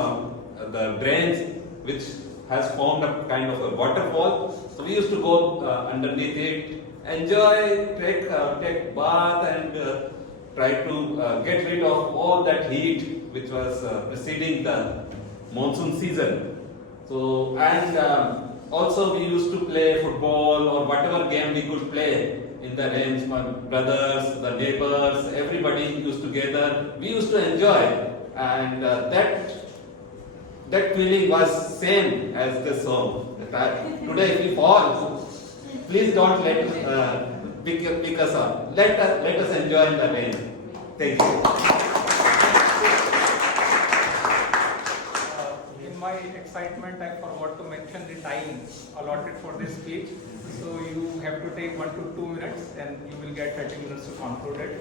the drains, which has formed a kind of a waterfall. So we used to go underneath it, enjoy, take bath, and try to get rid of all that heat which was preceding the monsoon season. So also we used to play football or whatever game we could play in the rains. My brothers, the neighbors, everybody used to gather. We used to enjoy, and that feeling was same as this song. Today if we fall, please don't pick us up. Let us enjoy in the rain. Thank you. In my excitement, I forgot to mention the time allotted for this speech. So you have to take 1 to 2 minutes, and you will get 30 minutes to conclude it.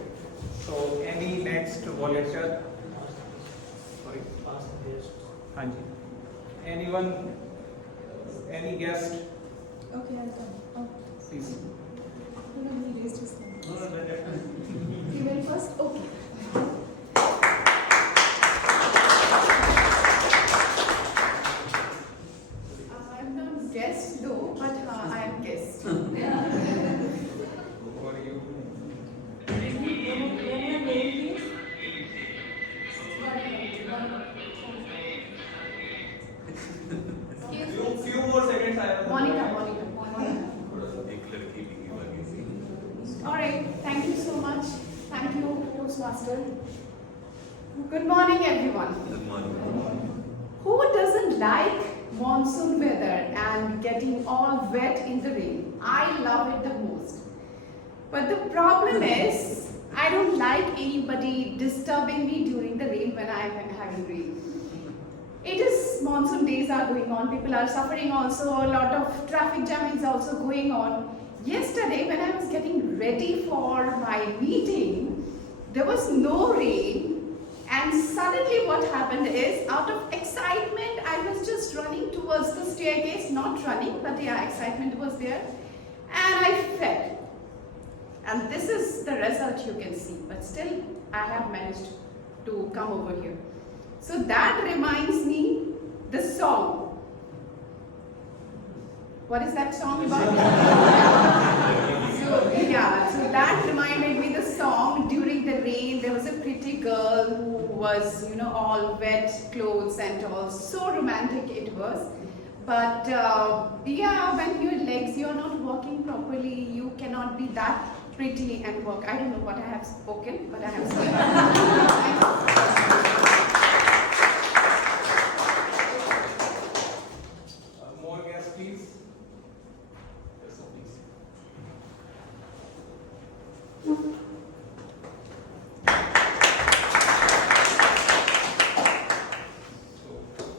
So any next volunteer? Sorry. Hanji. Anyone? Any guest? Okay, I'll come. Oh. Please. No, he raised his hand. You went first? Okay. I'm not guest though, but I am guest. Who are you? Few more seconds. Monica. Alright, thank you so much. Thank you, Toastmaster. Good morning, everyone. Good morning. Who doesn't like monsoon weather and getting all wet in the rain? I love it the most. But the problem is, I don't like anybody disturbing me during the rain when I am having rain. It is monsoon days are going on, people are suffering also, a lot of traffic jam is also going on. Yesterday when I was getting ready for my meeting, there was no rain, and suddenly what happened is, out of excitement, I was just running towards the staircase, not running, but yeah, excitement was there, and I fell. And this is the result you can see, but still I have managed to come over here. So that reminds me the song. What is that song about? So that reminded me the song. During the rain, there was a pretty girl who was, all wet clothes and all. So romantic it was. But when your legs, you're not working properly, you cannot be that pretty and work. I don't know what I have spoken, but I have said. More guests, please. So,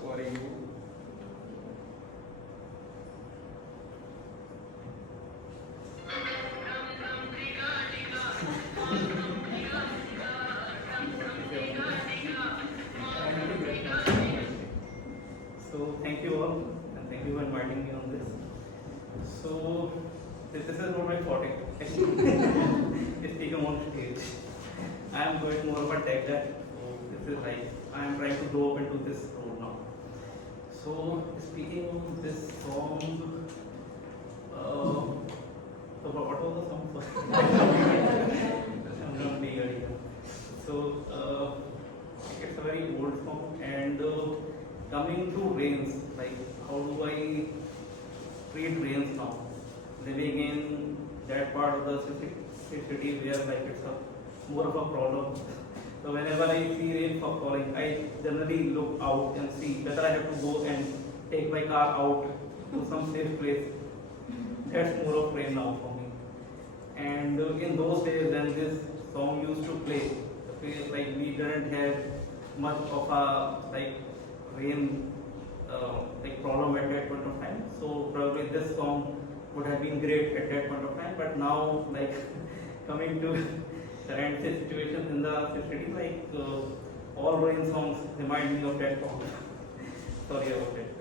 who are you? So thank you all, and thank you for inviting me on this. So this is not my forte. Speaking on stage, I am going more of a tech guy. So this is like I am trying to go up into this role now. So speaking on this song, so what was the song for? I'm not being idea. So it's a very old song, and coming to rains, like how do I treat rains now? Living in that part of the city where like it's a more of a problem So whenever I see rain falling, I generally look out and see whether I have to go and take my car out to some safe place. That's more of rain now for me. And in those days when this song used to play, like we didn't have much of a like rain like problem at that point of time. So probably this song would have been great at that point of time. But now, like coming to current situation in the city, like all rain songs remind me of that song. Sorry about it.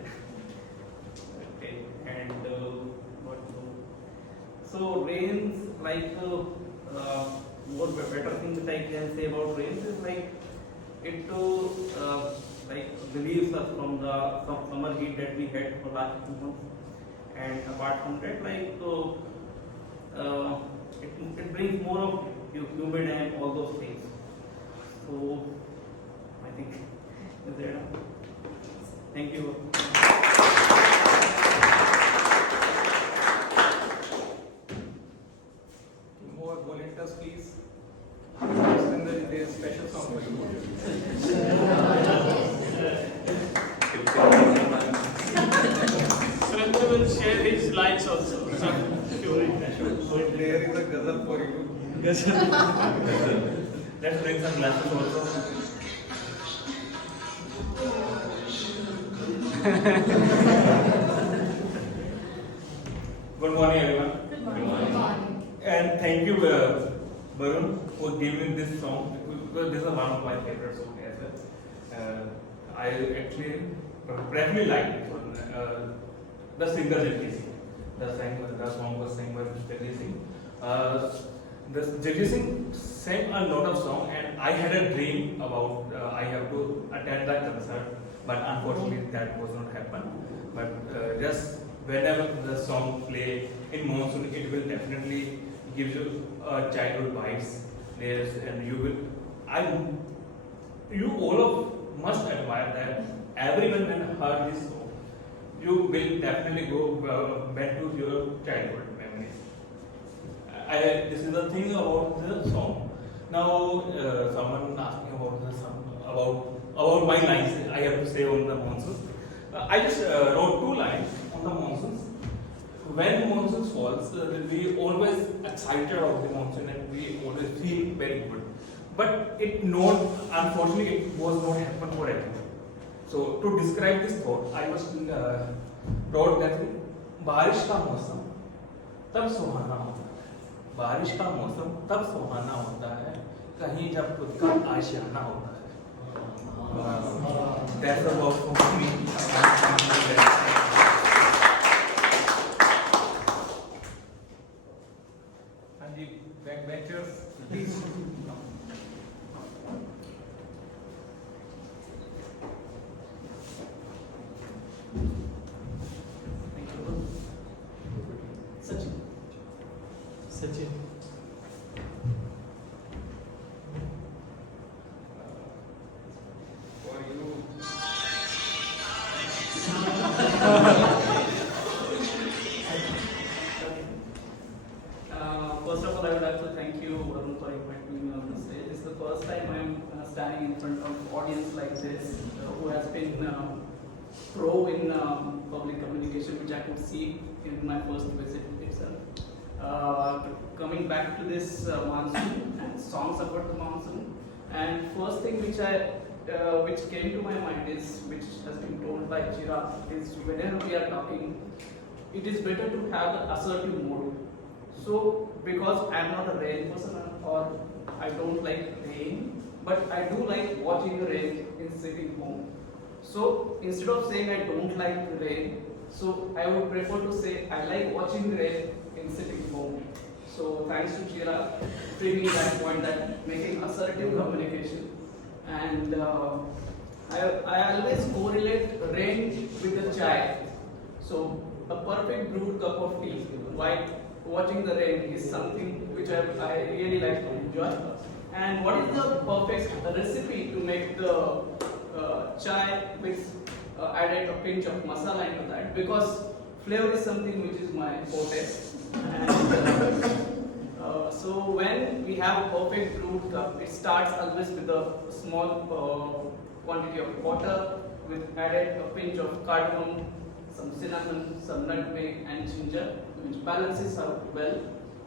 Okay, and what to? So rains, like more better thing that I can say about rains is like it like relieves us from the summer heat that we had for last 2 months. And apart from that, like it brings more of humid and all those things. So I think is there enough? Thank you. More volunteers, please. Sundar, there is a special song for Surendra will share his lines also. So there is a ghazal for you. Let's bring some glasses also. Good morning, everyone. Good morning. And thank you, Varun, for giving this song, because this is one of my favorite songs as well. I actually particularly like this one. The singer Jagdish Singh. The song was sang by Jagdish Singh. Jagdish Singh sang a lot of songs, and I had a dream about I have to attend that concert, but unfortunately that was not happen. But just whenever the song play in monsoon, it will definitely give you childhood vibes. And you all of must admire that. Everyone when heard this song, you will definitely go back to your childhood memories. This is the thing about the song. Now, someone asked me about the song, about my lines. I have to say on the monsoons. I just wrote 2 lines on the monsoons. When monsoon falls, we always excited about the monsoon and we always feel very good. But unfortunately, it was not happen for everyone. So to describe this thought, I was wrote that बारिश का मौसम तब सुहाना होता है, बारिश का मौसम तब सुहाना होता है, कहीं जब खुद का आशियाना होता है. That's about for me. And the backbenchers, please. Sachin. For you. First of all, I would like to thank you, Varun, for inviting me on the stage. This is the first time I'm standing in front of audience like this, who has been pro in public communication, which I could see in my first visit itself. Coming back to this monsoon and songs about the monsoon, and first thing which came to my mind is, which has been told by Chira, is whenever we are talking, it is better to have the assertive mode. So, because I am not a rain person or I don't like rain, but I do like watching the rain in sitting home. So, instead of saying I don't like the rain, so I would prefer to say I like watching the rain in sitting home. So, thanks to Chira bringing that point, that making assertive communication. And I always correlate rain with the chai. So, a perfect brewed cup of tea while watching the rain is something which I really like to enjoy. And what is the perfect recipe to make the chai with added a pinch of masala into that? Because flavor is something which is my forte. And So when we have a perfect brewed cup, it starts always with a small quantity of water with added a pinch of cardamom, some cinnamon, some nutmeg and ginger, which balances out well.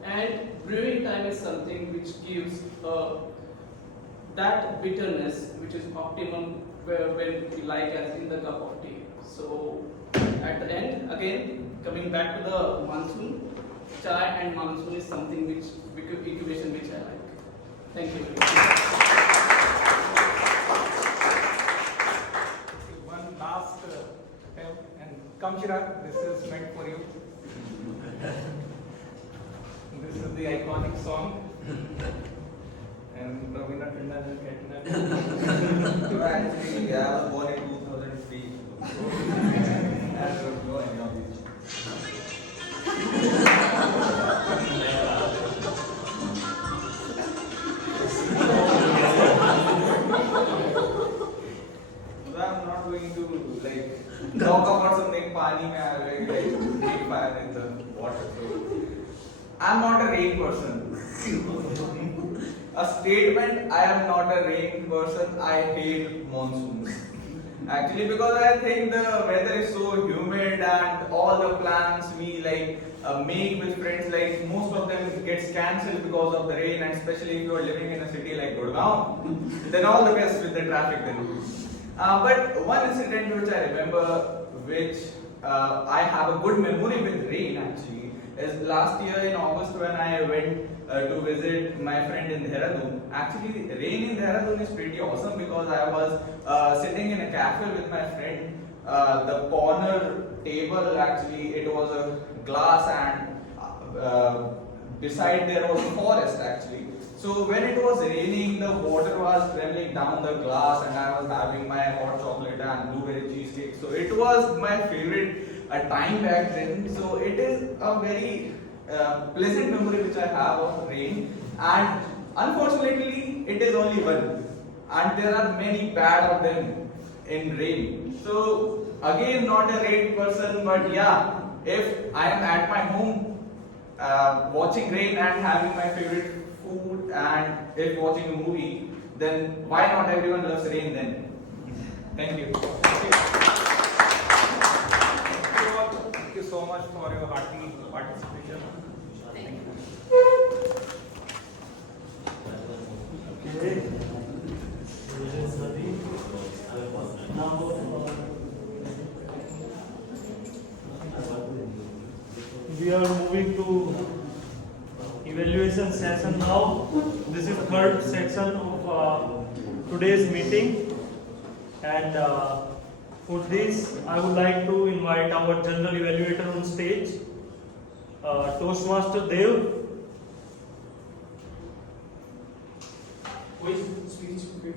And brewing time is something which gives that bitterness which is optimum when we like as in the cup of tea. So at the end, again, coming back to the monsoon, chai and monsoon is something which equation which I like. Thank you. One last attempt, and come Chirag, this is meant for you. This is the iconic song. And Ravina Tandon and Actually, I was born in 2003. I don't know any of these. So I'm not going to like talk about something pani mein I like make fire in the water. So I'm not a rain person. A statement, I am not a rain person, I hate monsoons. Actually, because I think the weather is so humid and all the plans we like make with friends, like most of them gets cancelled because of the rain, and especially if you are living in a city like Gurgaon, then all the best with the traffic then. But one incident which I remember, which I have a good memory with rain actually, is last year in August when I went to visit my friend in Dehradun. Actually, rain in Dehradun is pretty awesome because I was sitting in a cafe with my friend. The corner table actually, it was a glass, and beside there was a forest actually. So when it was raining, the water was trembling down the glass, and I was having my hot chocolate and blueberry cheesecake. So it was my favorite time back then. So it is a very pleasant memory which I have of rain, and unfortunately it is only one, and there are many bad of them in rain. So again, not a rain person, but yeah, if I am at my home watching rain and having my favorite food, and if watching a movie, then why not everyone loves rain then? Thank you. thank you so much for your hearty participation. Okay. Now, we are moving to evaluation session now. This is third section of today's meeting, and for this I would like to invite our general evaluator on stage, Toastmaster Dev. Who is speech will do?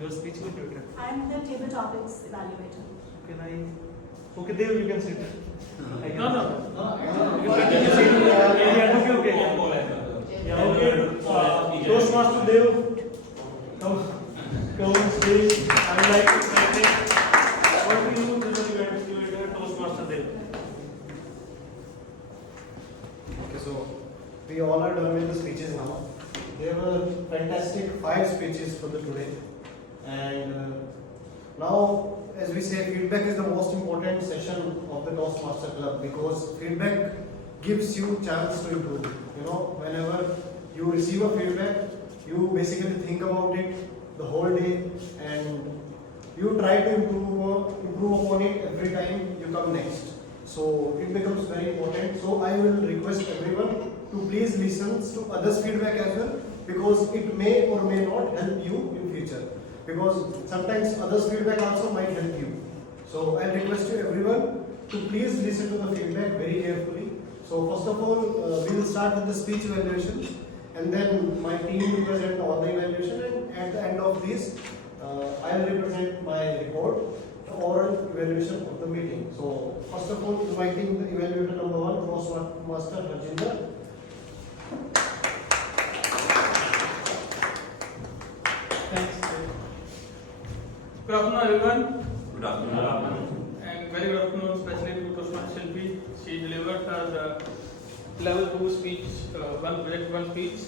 Your speech will do it. I'm the table topics evaluator. Okay, Dev, you can sit. No. You can continue sitting. Yeah, okay. Yeah, okay. Toastmaster Dev, come on stage. I would like to present what we do general evaluator Toastmaster Dev. Okay, so we all are done with the speeches now. There were fantastic 5 speeches for the today, and now, as we say, feedback is the most important session of the Toastmaster Club, because feedback gives you chance to improve. You know, whenever you receive a feedback, you basically think about it the whole day, and you try to improve upon it every time you come next. So it becomes very important. So I will request everyone to please listen to others' feedback as well, because it may or may not help you in future. Because sometimes others' feedback also might help you. So I request you everyone to please listen to the feedback very carefully. So first of all, we will start with the speech evaluation, and then my team will present all the evaluation, and at the end of this, I will represent my report, the oral evaluation of the meeting. So first of all, inviting the evaluator number 1, Toastmaster Harjinder. Thanks. Good afternoon, everyone. Good afternoon. And very good afternoon, especially to Toastmaster Shilpi. She delivered her level 2 speech, one project, one speech.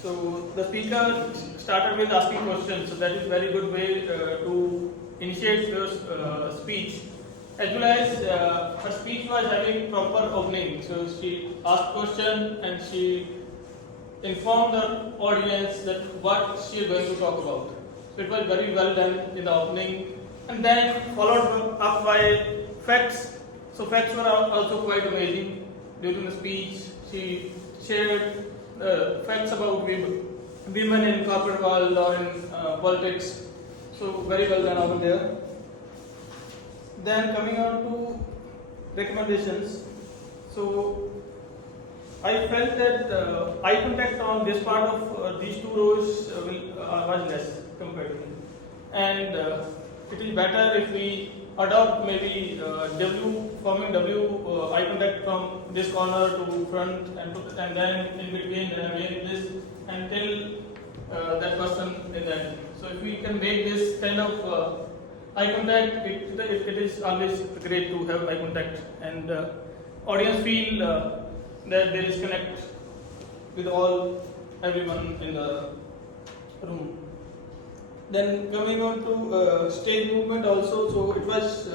So the speaker started with asking questions, so that is very good way to initiate your speech. As well as her speech was having proper opening, so she asked question and she informed the audience that what she is going to talk about. So it was very well done in the opening, and then followed up by facts. So facts were also quite amazing during the speech. She shared facts about women in corporate world or in politics. So very well done over there. Then coming on to recommendations. So I felt that eye contact on this part of these two rows was less comparatively, and it is better if we adopt maybe forming W eye contact from this corner to front and then in between and again this until that person in the end. So if we can make this kind of eye contact, it is always great to have eye contact, and audience feel that there is connect with everyone in the room. Then coming on to stage movement also, so it was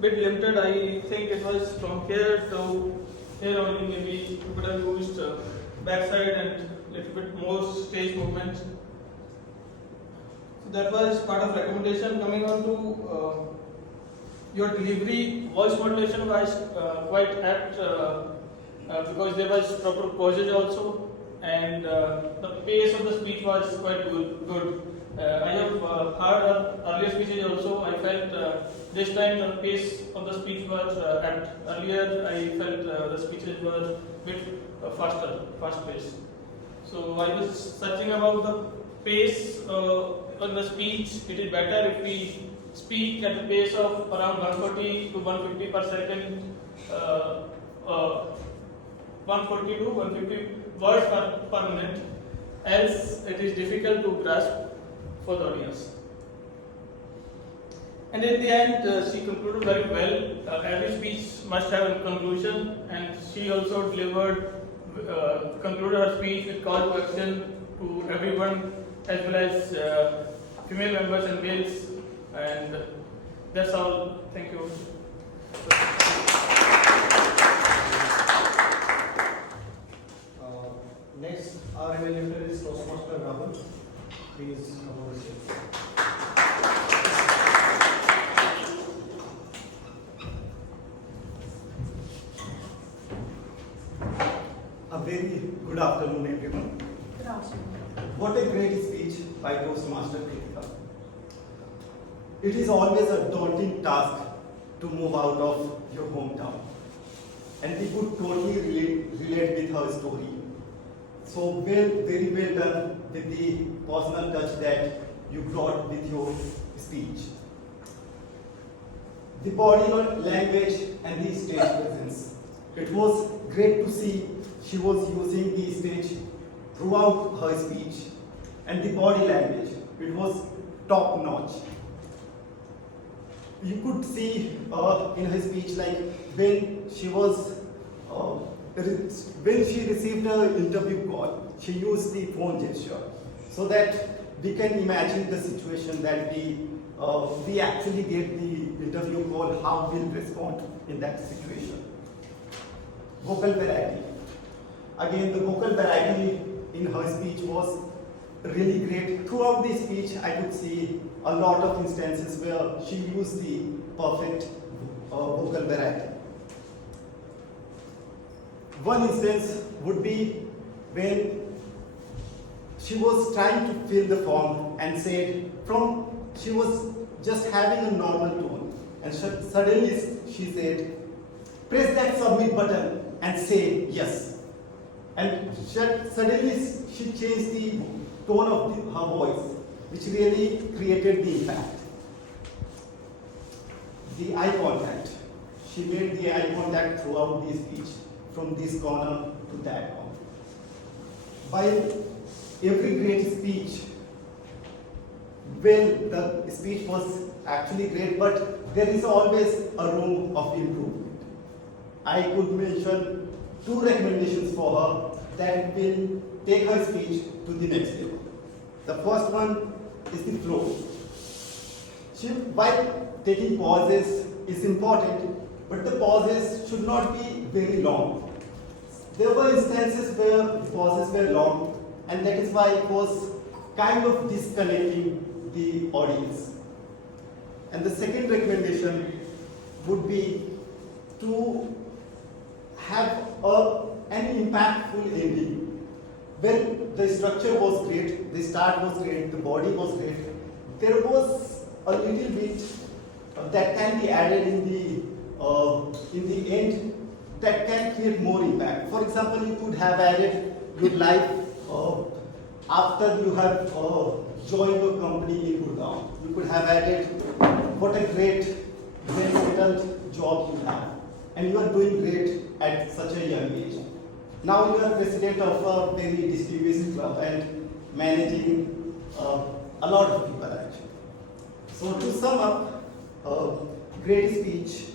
bit limited. I think it was from here to here only. Maybe we could have used backside and little bit more stage movement. So that was part of recommendation. Coming on to your delivery, voice modulation was quite apt because there was proper pauses also, and the pace of the speech was quite good. I have heard earlier speeches also. I felt this time the pace of the speech was apt. Earlier I felt the speeches were a bit fast paced. So I was searching about the pace on the speech. It is better if we speak at a pace of around 140 to 150 per second, 140 to 150 words per minute, else it is difficult to grasp for the audience. And in the end, she concluded very well. Every speech must have a conclusion, and she also concluded her speech with call to action to everyone, as well as female members and males. And that's all. Thank you. Next, our evaluator is Toastmaster Rahul. Please come over here. A very good afternoon, everyone. Good afternoon. What a great speech by Toastmaster Kritika. It is always a daunting task to move out of your hometown, and we could totally relate with her story. So very well done with the personal touch that you brought with your speech. The body language and the stage presence. It was great to see she was using the stage throughout her speech, and the body language, it was top notch. You could see in her speech, like when she received an interview call, she used the phone gesture, so that we can imagine the situation that we actually get the interview call, how we'll respond in that situation. Vocal variety. Again, the vocal variety in her speech was really great. Throughout the speech, I could see a lot of instances where she used the perfect vocal variety. One instance would be when she was trying to fill the form and said, she was just having a normal tone, and suddenly she said, press that submit button and say yes. And suddenly she changed the tone of her voice, which really created the impact. The eye contact. She made the eye contact throughout the speech, from this corner to that corner. While every great speech, well, the speech was actually great, but there is always a room of improvement. I could mention 2 recommendations for her that will take her speech to the next level. The first one is the flow. While taking pauses is important, but the pauses should not be very long. There were instances where the pauses were long, and that is why it was kind of disconnecting the audience. And the second recommendation would be to have an impactful ending. When the structure was great, the start was great, the body was great, there was a little bit that can be added in the end that can create more impact. For example, you could have added your life after you have joined your company in Gurgaon. You could have added what a great, well-settled job you have, and you are doing great at such a young age. Now you are president of a very distinguished club and managing a lot of people actually. So to sum up, great speech,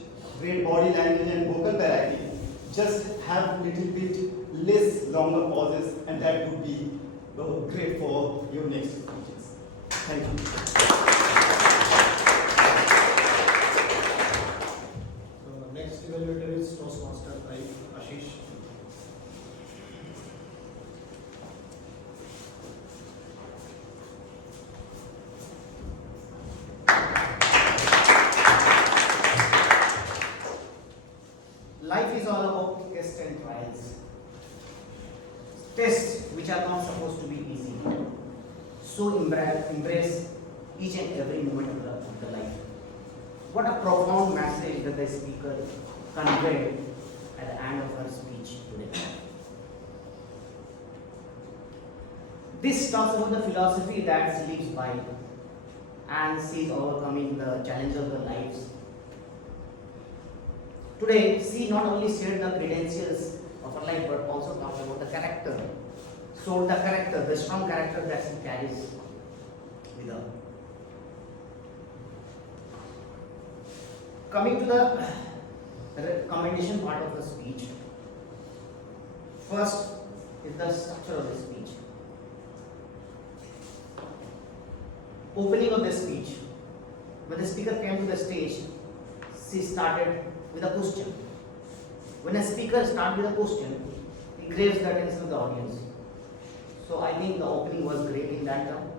great body language and vocal variety, just have a little bit less longer pauses, and that would be great for your next speeches. Thank you. Next evaluator is Toastmaster Ashish. Life is all about tests and trials. Tests which are not supposed to be easy. So embrace each and every moment of the life. What a profound message that the speaker conveyed at the end of her speech today. This talks about the philosophy that she lives by and sees overcoming the challenges of their lives. Today, she not only shared the credentials of her life but also talked about the character. So the character, the strong character that she carries with her. Coming to the recommendation part of the speech. First is the structure of the speech. Opening of the speech. When the speaker came to the stage, she started with a question. When a speaker starts with a question, he grabs the attention of the audience. So I think the opening was great in that term.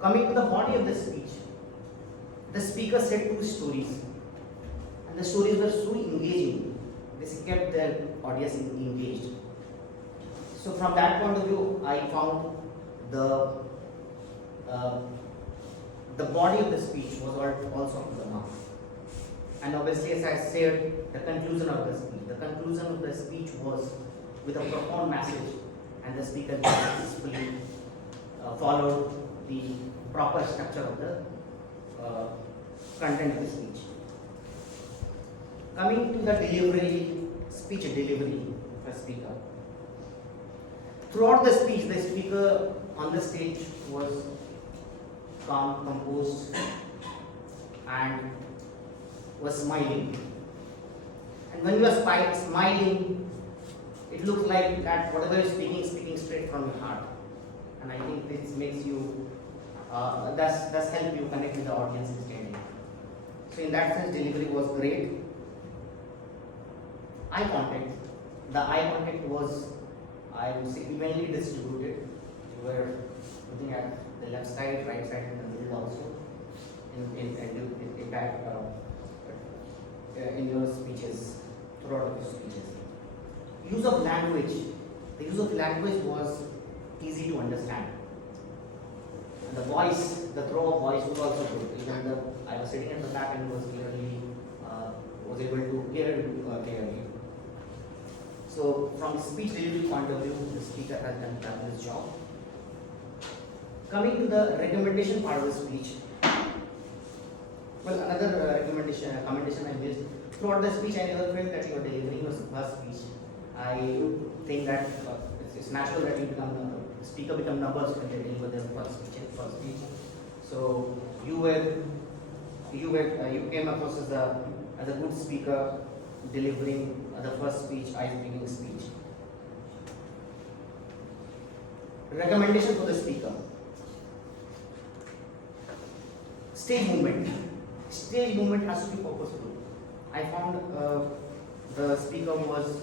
Coming to the body of the speech, the speaker said 2 stories, and the stories were so engaging. This kept their audience engaged. So from that point of view, I found the body of the speech was also up to the mark. And obviously, as I said, the conclusion of the speech. The conclusion of the speech was with a profound message, and the speaker successfully followed the proper structure of the content of the speech. Coming to the delivery, speech delivery of the speaker. Throughout the speech, the speaker on the stage was calm, composed, and was smiling. And when you are smiling, it looks like that whatever you're speaking straight from your heart. And I think this makes you, does help you connect with the audience instantly. So in that sense, delivery was great. Eye contact. The eye contact was, I would say, evenly distributed. You were looking at the left side, right side, and the middle also. In your speeches, throughout your speeches. Use of language. The use of language was easy to understand. And the voice, the throw of voice was also good. Even I was sitting at the back and was clearly, was able to hear it clearly. So from speech delivery point of view, the speaker has done a fabulous job. Coming to the recommendation part of the speech. Well, another commendation I missed. Throughout the speech, I never felt that you were delivering your first speech. I think that it's natural that you become the speaker become nervous when they deliver their first speech. So you came across as a good speaker, delivering the first speech, eye-opening speech. Recommendation for the speaker. Stage movement. Stage movement has to be purposeful. I found the speaker was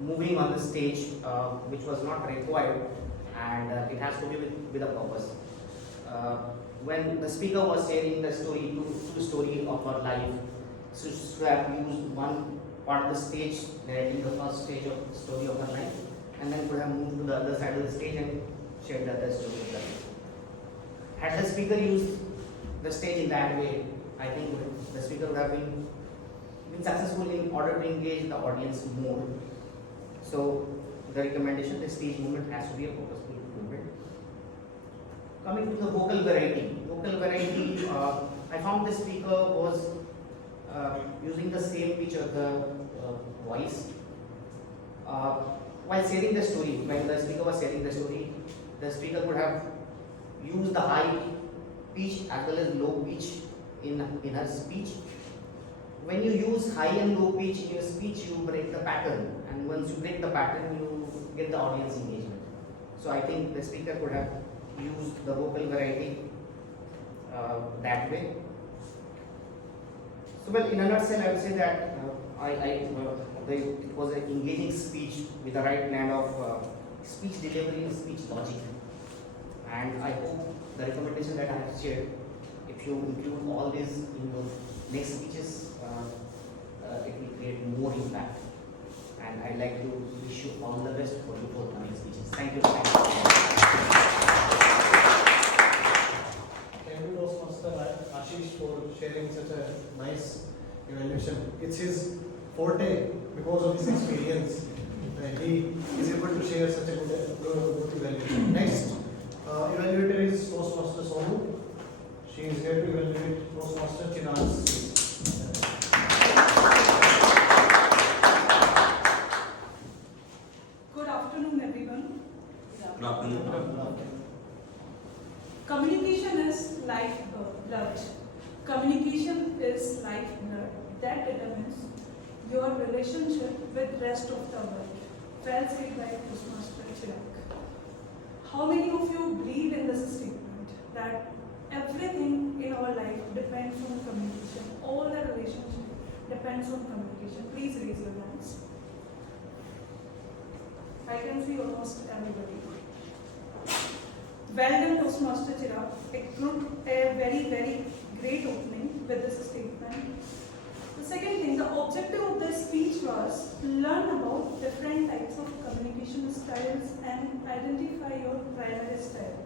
moving on the stage, which was not required, and it has to be with a purpose. When the speaker was sharing the story, true story of her life, so she have used one part of the stage, narrating the first stage of the story of her life, and then could have moved to the other side of the stage and shared the other story of her life. Had the speaker used the stage in that way, I think the speaker would have been successful in order to engage the audience more. So the recommendation, the stage movement has to be a purposeful movement. Coming to the vocal variety. I found the speaker was using the same pitch of the voice. While sharing the story, when the speaker was sharing the story, the speaker could have used the high pitch as well as low pitch in her speech. When you use high and low pitch in your speech, you break the pattern, and once you break the pattern, you get the audience engagement. So I think the speaker could have used the vocal variety that way. So, well, in a nutshell, I would say that it was an engaging speech with the right blend of speech delivery and speech logic. And I hope the recommendation that I have shared, if you include all these in your next speeches, it will create more impact. And I'd like to wish you all the best for your forthcoming speeches. Thank you. Thank you, Toastmaster Ashish, for sharing such a nice evaluation. It's his forte because of his experience. He is able to share such a good evaluation. Next evaluator is Toastmaster Sonu. She is here to evaluate Toastmaster Chirag's speech. Good afternoon, everyone. Good afternoon. Communication is lifeblood. Communication is lifeblood that determines your relationship with rest of the world. Well said by Toastmaster Chirag. How many of you believe in this statement that everything in our life depends on communication? All the relationship depends on communication. Please raise your hands. I can see almost everybody. Well done, Toastmaster Chirag. It proved a very, very great opening with this statement. The second thing, the objective of this speech was to learn about different types of communication styles and identify your primary style.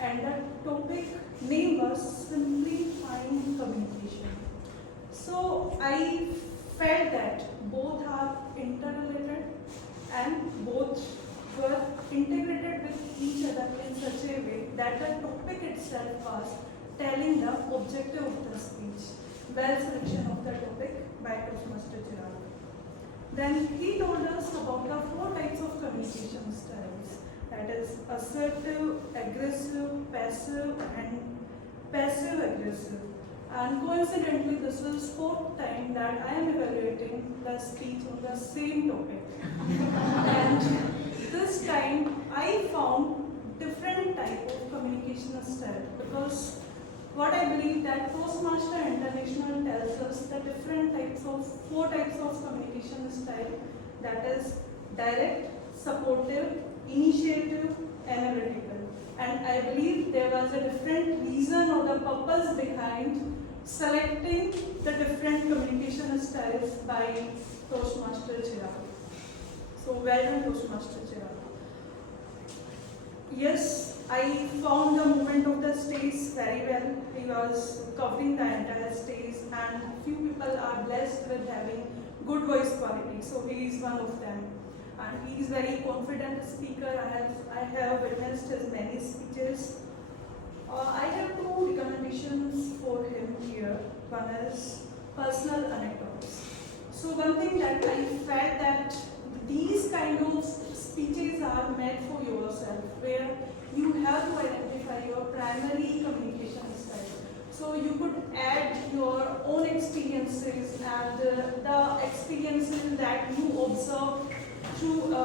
And the topic name was simplifying communication. So I felt that both are interrelated and both were integrated with each other in such a way that the topic itself was telling the objective of the speech. Well selection of the topic by Toastmaster Chirag. Then he told us about the 4 types of communication styles, that is assertive, aggressive, passive and passive-aggressive. And coincidentally, this is 4th time that I am evaluating the speech on the same topic. And this time I found different type of communication style, because what I believe that Toastmaster International tells us the different types of 4 types of communication style, that is direct, supportive, initiative, analytical. And I believe there was a different reason or the purpose behind selecting the different communication styles by Toastmaster Chirag. So well done, Toastmaster Chirag. Yes, I found the movement of the stage very well. He was covering the entire stage, and few people are blessed with having good voice quality. So he is one of them. And he is very confident speaker. I have witnessed his many speeches. I have 2 recommendations for him here. One is personal anecdotes. So one thing that I felt that these kind of speeches are made for yourself, where you have to identify your primary communication style. So you could add your own experiences and the experiences that you observe through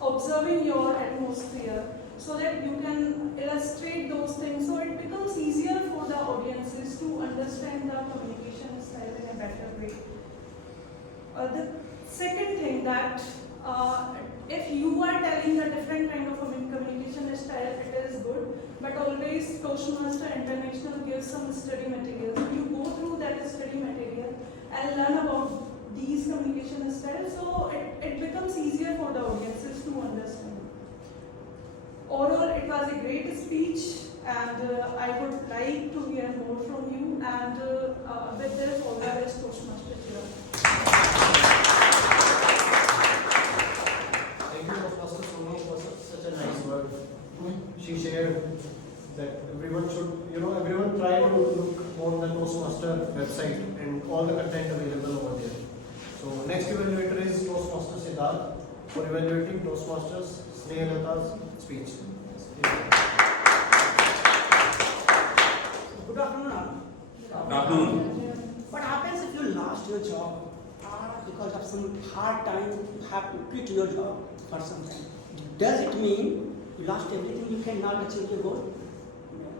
observing your atmosphere, so that you can illustrate those things, so it becomes easier for the audiences to understand the communication style in a better way. The second thing that if you are telling a different kind of communication style, it is good, but always Toastmaster International gives some study materials. You go through that study material and learn about these communication styles, so it becomes easier for the audiences to understand. Overall, it was a great speech, and I would like to hear more from you, and with this, all the best, Toastmaster Chirag. Thank you, Toastmaster Sonu, for such a nice word. She shared that everyone should, everyone try to look on the Toastmaster website and all the content available over there. So next evaluator is Toastmaster Siddharth for evaluating Toastmasters Snehalata's speech. Good afternoon, all. Good afternoon. What happens if you lost your job because of some hard time, you have to quit your job for some time? Does it mean you lost everything, you cannot achieve your goal? No.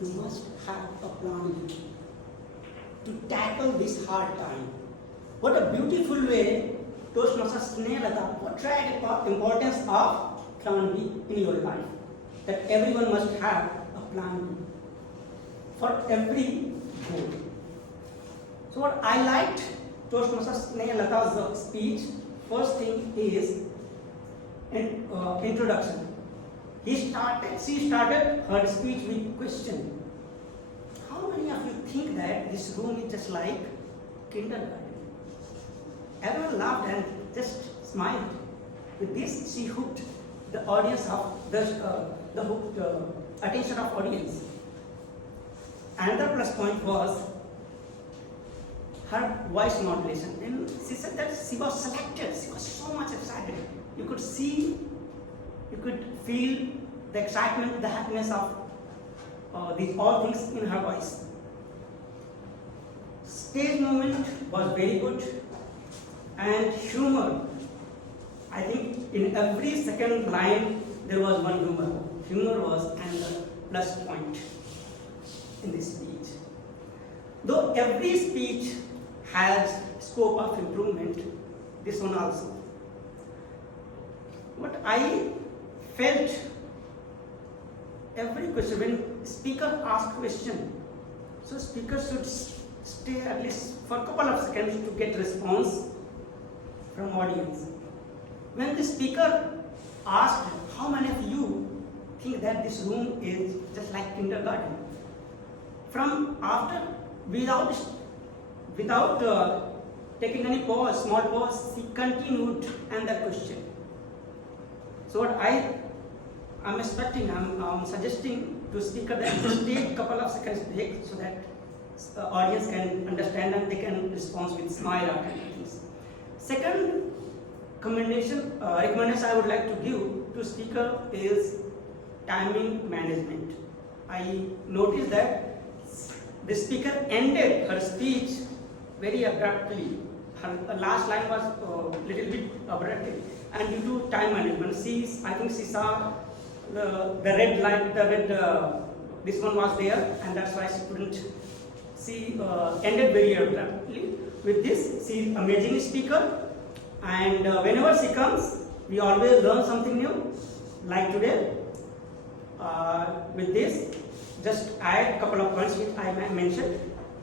You must have a plan to tackle this hard time. What a beautiful way Toastmaster Snehalata portrayed the importance of plan B in your life. That everyone must have a plan B for every goal. So what I liked Toastmaster Snehalata's speech, first thing is introduction. She started her speech with question. How many of you think that this room is just like kindergarten? Everyone laughed and just smiled. With this, she hooked the audience of the attention of audience. Another plus point was her voice modulation. And she said that she was selected. She was so much excited. You could see, you could feel the excitement, the happiness of these all things in her voice. Stage movement was very good, and humor. I think in every second line there was one humor. Humor was another plus point in this speech. Though every speech has scope of improvement, this one also. What I felt, every question, when speaker asks question, so speaker should stay at least for a couple of seconds to get response from audience. When the speaker asked, how many of you think that this room is just like kindergarten? From after, without taking any pause, small pause, he continued and the question. So what I'm expecting, I'm suggesting to speaker that just take a couple of seconds break so that the audience can understand and they can respond with smile or kind of things. Second recommendation I would like to give to speaker is timing management. I noticed that the speaker ended her speech very abruptly. Her last line was a little bit abrupt, and due to time management, I think she saw the red light, this one was there, and that's why she couldn't. She ended very abruptly. With this, she is amazing speaker, and whenever she comes, we always learn something new. Like today, with this, just add a couple of points which I mentioned,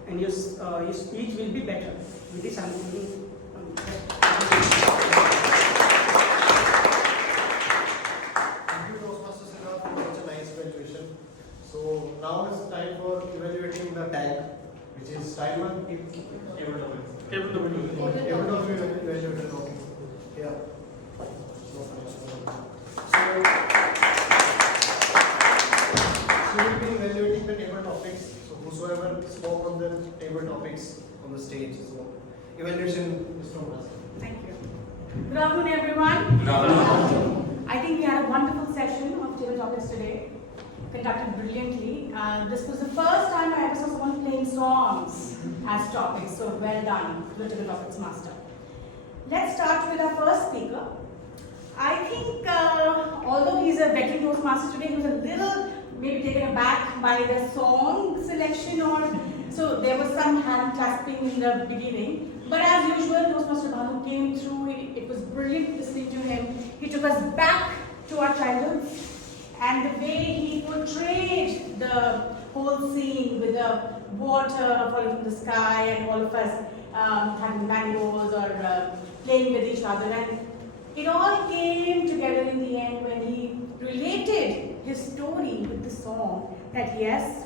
and your speech will be better. With this, I'm thinking. Thank you, Toastmaster Siddharth, for such a nice evaluation. So now it's time for evaluating the tag, which is style 1. Evaluator. Okay. Yeah. So we will be evaluating the table topics. So whosoever spoke on the table topics on the stage. So evaluation is from us. Thank you. Good afternoon, everyone. Good afternoon. I think we had a wonderful session of table topics today. conducted brilliantly. This was the first time I ever saw someone playing songs as topics, so well done, Political Topics Master. Let's start with our first speaker. I think, although he's a veteran Toastmaster today, he was a little maybe taken aback by the song selection, or so there was some hand clapping in the beginning. But as usual, Toastmaster Bhanu came through. It was brilliant listening to him. He took us back to our childhood, and the way he portrayed the whole scene with the water falling from the sky and all of us having mangoes or playing with each other, and it all came together in the end when he related his story with the song, that yes,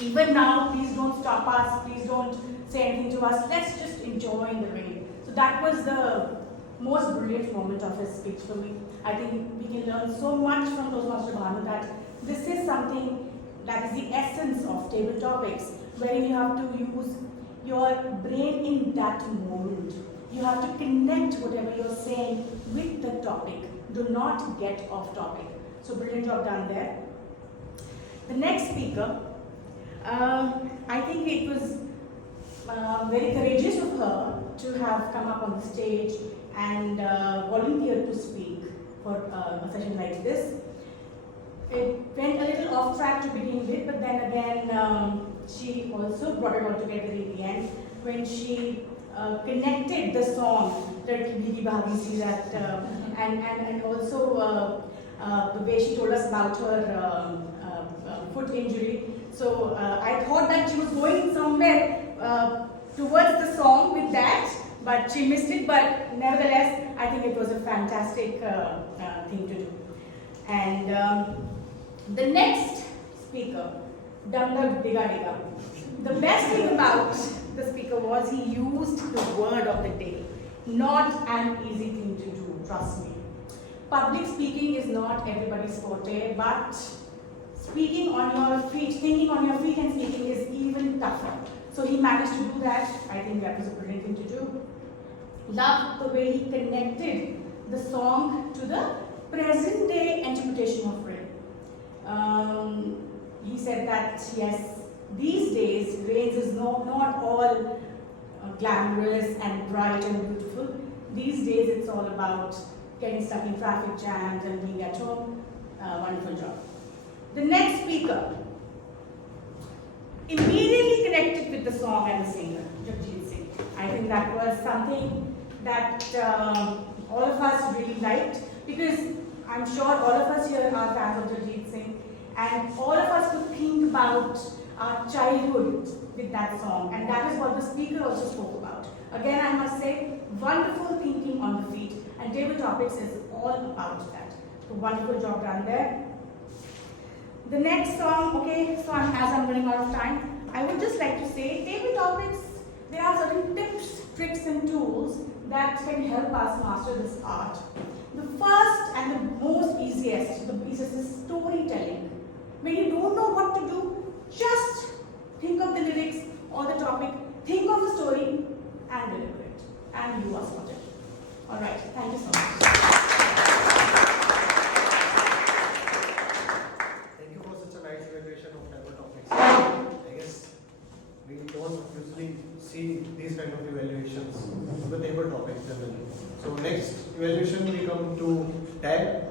even now, please don't stop us, please don't say anything to us, let's just enjoy in the rain. So that was the most brilliant moment of his speech for me. I think we can learn so much from Toastmaster Bhanu, that this is something that is the essence of table topics, where you have to use your brain in that moment. You have to connect whatever you're saying with the topic. Do not get off topic. So brilliant job done there. The next speaker, I think it was very courageous of her to have come up on the stage and volunteered to speak for a session like this. It went a little off track to begin with, but then again, she also brought it all together in the end when she connected the song, Ladki Bhigi Bhagi Si, that, and also the way she told us about her foot injury. So I thought that she was going somewhere towards the song with that, but she missed it. But nevertheless, I think it was a fantastic thing to do. And the next speaker, Dang Diga Diga. The best thing about the speaker was he used the word of the day. Not an easy thing to do, trust me. Public speaking is not everybody's forte, but speaking on your feet, thinking on your feet and speaking is even tougher. So he managed to do that. I think that was a brilliant thing to do. Loved the way he connected the song to the present day interpretation of rain. He said that yes, these days rain is not all glamorous and bright and beautiful. These days it's all about getting stuck in traffic jams and being at home. Wonderful job. The next speaker immediately connected with the song and the singer, Jagjit Singh. I think that was something that all of us really liked, because I'm sure all of us here are fans of Jagjit Singh, and all of us could think about our childhood with that song, and that is what the speaker also spoke about. Again, I must say, wonderful thinking on the feet, and table topics is all about that. So wonderful job done there. The next song, okay, so as I'm running out of time, I would just like to say, table topics, there are certain tips, tricks and tools that can help us master this art. The first and the most easiest is storytelling. When you don't know what to do, just think of the lyrics or the topic, think of the story and deliver it. And you are sorted. Alright, thank you so much. Thank you for such a nice evaluation of table topics. I guess we don't usually see these kind of evaluations of the table topics generally. So next evaluation we come to tag,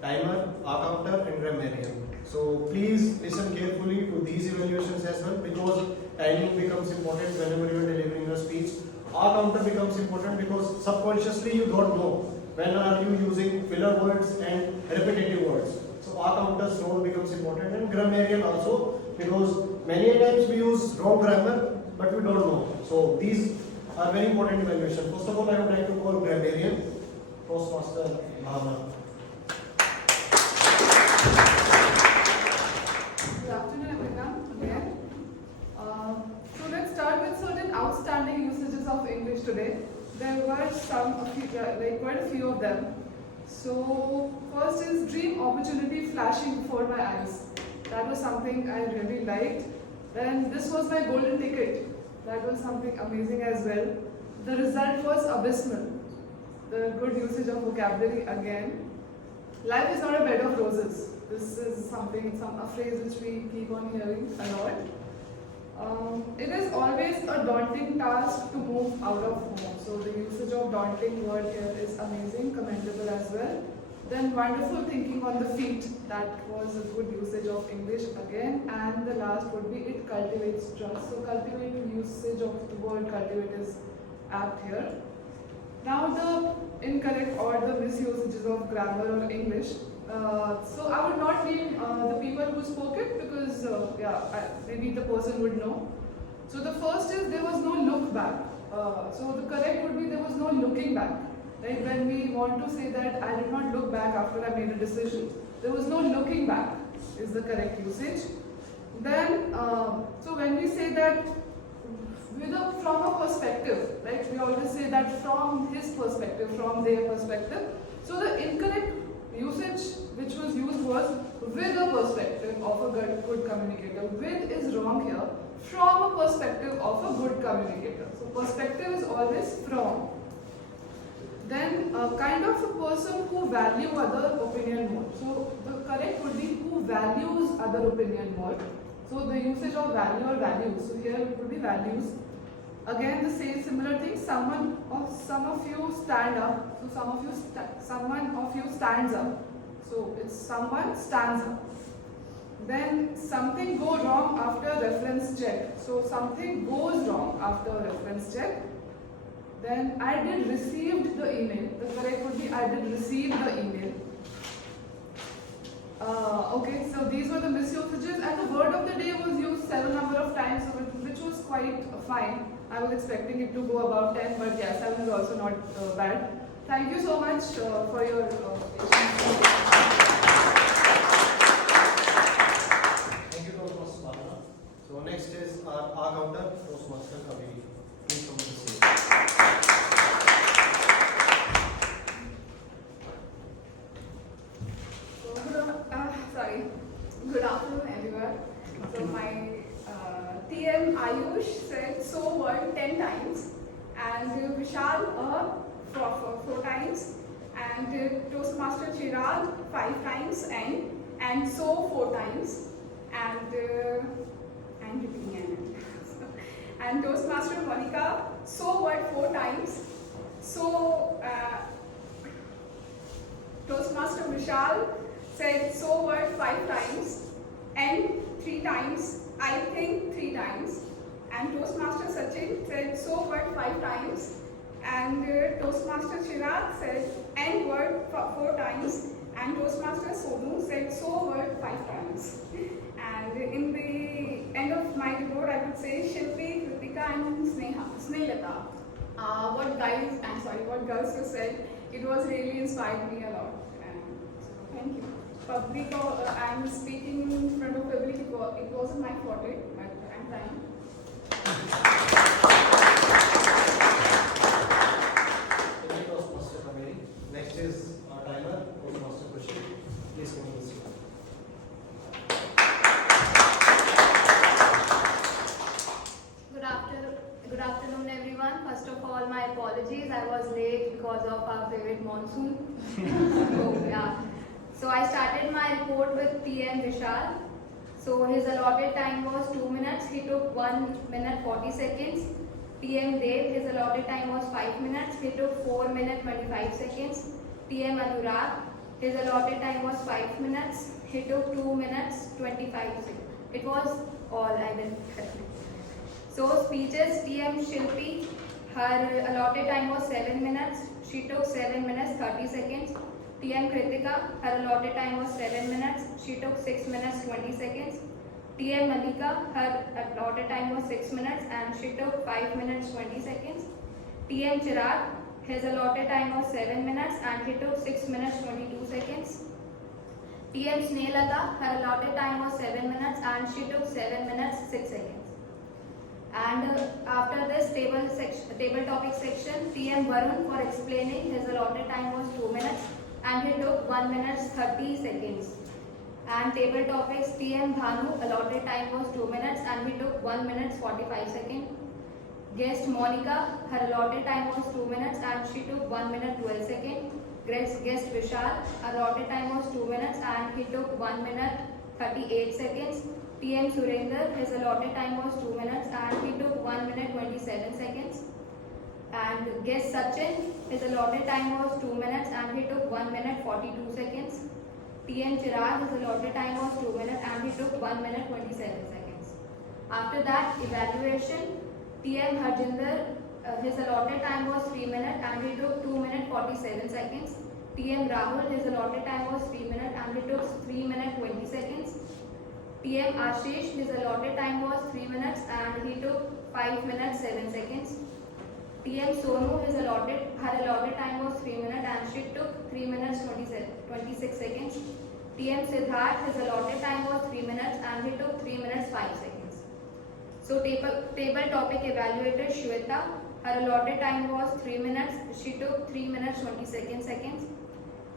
timer, R-counter and grammarian. So please listen carefully to these evaluations as well, because timing becomes important whenever you are delivering a speech. R-counter becomes important because subconsciously you don't know when are you using filler words and repetitive words. So R-counter's role becomes important, and grammarian also, because many times we use wrong grammar but we don't know. So these are very important evaluation. First of all, I would like to call grammarian, Toastmaster Bhavna. Good afternoon, everyone. Again. So let's start with certain outstanding usages of English today. There were quite a few of them. So first is dream opportunity flashing before my eyes. That was something I really liked. Then this was my golden ticket. That was something amazing as well. The result was abysmal. The good usage of vocabulary again. Life is not a bed of roses. this is a phrase which we keep on hearing a lot. It is always a daunting task to move out of home. So the usage of daunting word here is amazing, commendable as well. Then wonderful thinking on the feet. That was a good usage of English again. And the last would be it cultivates trust. So cultivate usage of the word cultivate is apt here. Now the incorrect or the misusages of grammar or English. So I would not name the people who spoke it because maybe the person would know. So the first is there was no look back. So the correct would be there was no looking back. Right? When we want to say that I did not look back after I made a decision, there was no looking back is the correct usage. Then, so when we say that from a perspective, right? We always say that from his perspective, from their perspective. So the incorrect usage which was used was with a perspective of a good communicator. With is wrong here. From a perspective of a good communicator. So perspective is always from. Then kind of a person who value other opinion more. So the correct would be who values other opinion more. So the usage of value or values. So here it would be values. Again the same similar thing. Some of you stand up. So someone of you stands up. So it's someone stands up. Then something go wrong after reference check. So something goes wrong after reference check. Then I did received the email. The correct would be I did receive the email. Okay, so these were the misusages and the word of the day was used 7 number of times, which was quite fine. I was expecting it to go above 10, but yeah, 7 is also not bad. Thank you so much for your patience. Thank you, Toastmaster Bhavana. So next is our counter, Toastmaster Kaveri. Please come to the stage. Good afternoon, everyone. So my TM Ayush said so word 10 times, and Vishal 4 times, and Toastmaster Chirag 5 times, and so 4 times, and repeating and Toastmaster Monica so word 4 times. So Toastmaster Vishal said so word 5 times, and 3 times, I think 3 times, and Toastmaster Sachin said so word 5 times, and Toastmaster Chirag said N word 4 times, and Toastmaster Sonu said so word 5 times. And in the end of my report, I would say Shilpi, Kritika, and Snehlata. What girls have said, it was really inspired me a lot. So thank you. Public, I'm speaking in front of public, it wasn't my forte, but I'm trying. Thank you, Toastmaster Kaveri. Next is our timer, Toastmaster Kushal. Please come to the stage. Good afternoon, everyone. First of all, my apologies. I was late because of our favorite monsoon. So I started my report with TN Vishal. So his allotted time was 2 minutes. He took 1 minute 40 seconds. TM Dev, his allotted time was 5 minutes. He took 4 minutes 25 seconds. TM Anurag, his allotted time was 5 minutes. He took 2 minutes 25 seconds. It was all I did correctly. So speeches, TM Shilpi, her allotted time was 7 minutes. She took 7 minutes 30 seconds. TM Kritika, her allotted time was 7 minutes. She took 6 minutes 20 seconds. TM Malika, her allotted time was 6 minutes and she took 5 minutes 20 seconds. TM Chirag, his allotted time was 7 minutes and he took 6 minutes 22 seconds. TM Snehlata, her allotted time was 7 minutes and she took 7 minutes 6 seconds. And after this table topic section, TM Varun for explaining, his allotted time was 2 minutes and he took 1 minute 30 seconds. And table topics, TM Bhanu, allotted time was 2 minutes and he took 1 minute 45 seconds. Guest Monica, her allotted time was 2 minutes and she took 1 minute 12 seconds. guest Vishal, allotted time was 2 minutes and he took 1 minute 38 seconds. TM Surender, his allotted time was 2 minutes and he took 1 minute 27 seconds. And guest Sachin, his allotted time was 2 minutes and he took 1 minute 42 seconds. TM Chirag, his allotted time was 2 minutes and he took 1 minute 27 seconds. After that, evaluation, TM Harjinder, his allotted time was 3 minutes and he took 2 minutes 47 seconds. TM Rahul, his allotted time was 3 minutes and he took 3 minutes 20 seconds. TM Ashish, his allotted time was 3 minutes and he took 5 minutes 7 seconds. TM Sonu, her allotted time was 3 minutes and she took 3 minutes 26 seconds. TM Siddharth, his allotted time was 3 minutes and he took 3 minutes 5 seconds. So table topic evaluator Shweta, her allotted time was 3 minutes, she took 3 minutes 22 seconds.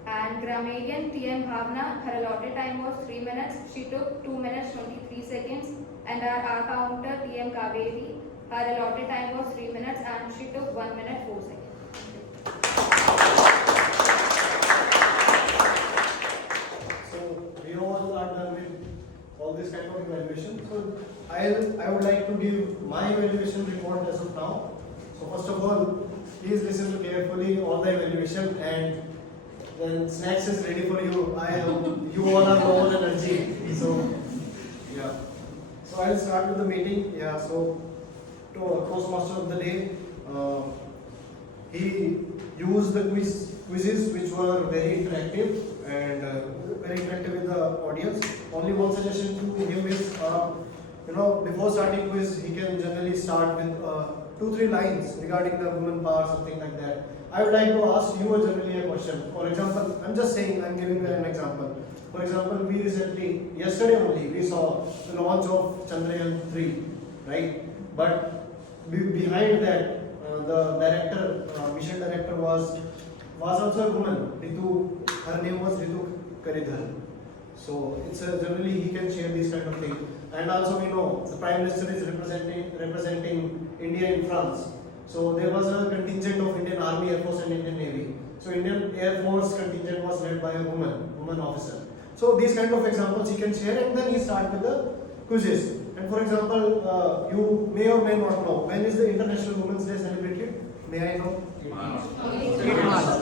And grammarian TM Bhavna, her allotted time was 3 minutes, she took 2 minutes 23 seconds. And our counter TM Kaveri, her allotted time was 3 minutes and she took 1 minute 4 seconds. So we all are done with all this kind of evaluation. So I would like to give my evaluation report as of now. So first of all, please listen to carefully all the evaluation, and then snacks is ready for you. You all are low on energy. So yeah. So I'll start with the meeting. Yeah. So Toastmaster of the day, he used the quizzes which were very interactive and very interactive with the audience. Only one suggestion to him is, before starting quiz, he can generally start with 2-3 lines regarding the women power, something like that. I would like to ask you generally a question. For example, I'm just saying, I'm giving an example. For example, we recently, yesterday only, we saw the launch of Chandrayaan 3, right? But behind that, the director, mission director was also a woman. Ritu, her name was Ritu Karidhar. So it's generally he can share these kind of things. And also we know the Prime Minister is representing India in France. So there was a contingent of Indian Army, Air Force and Indian Navy. So Indian Air Force contingent was led by a woman officer. So these kind of examples he can share, and then he start with the quizzes. And for example, you may or may not know, when is the International Women's Day celebrated? May I know? 8 March.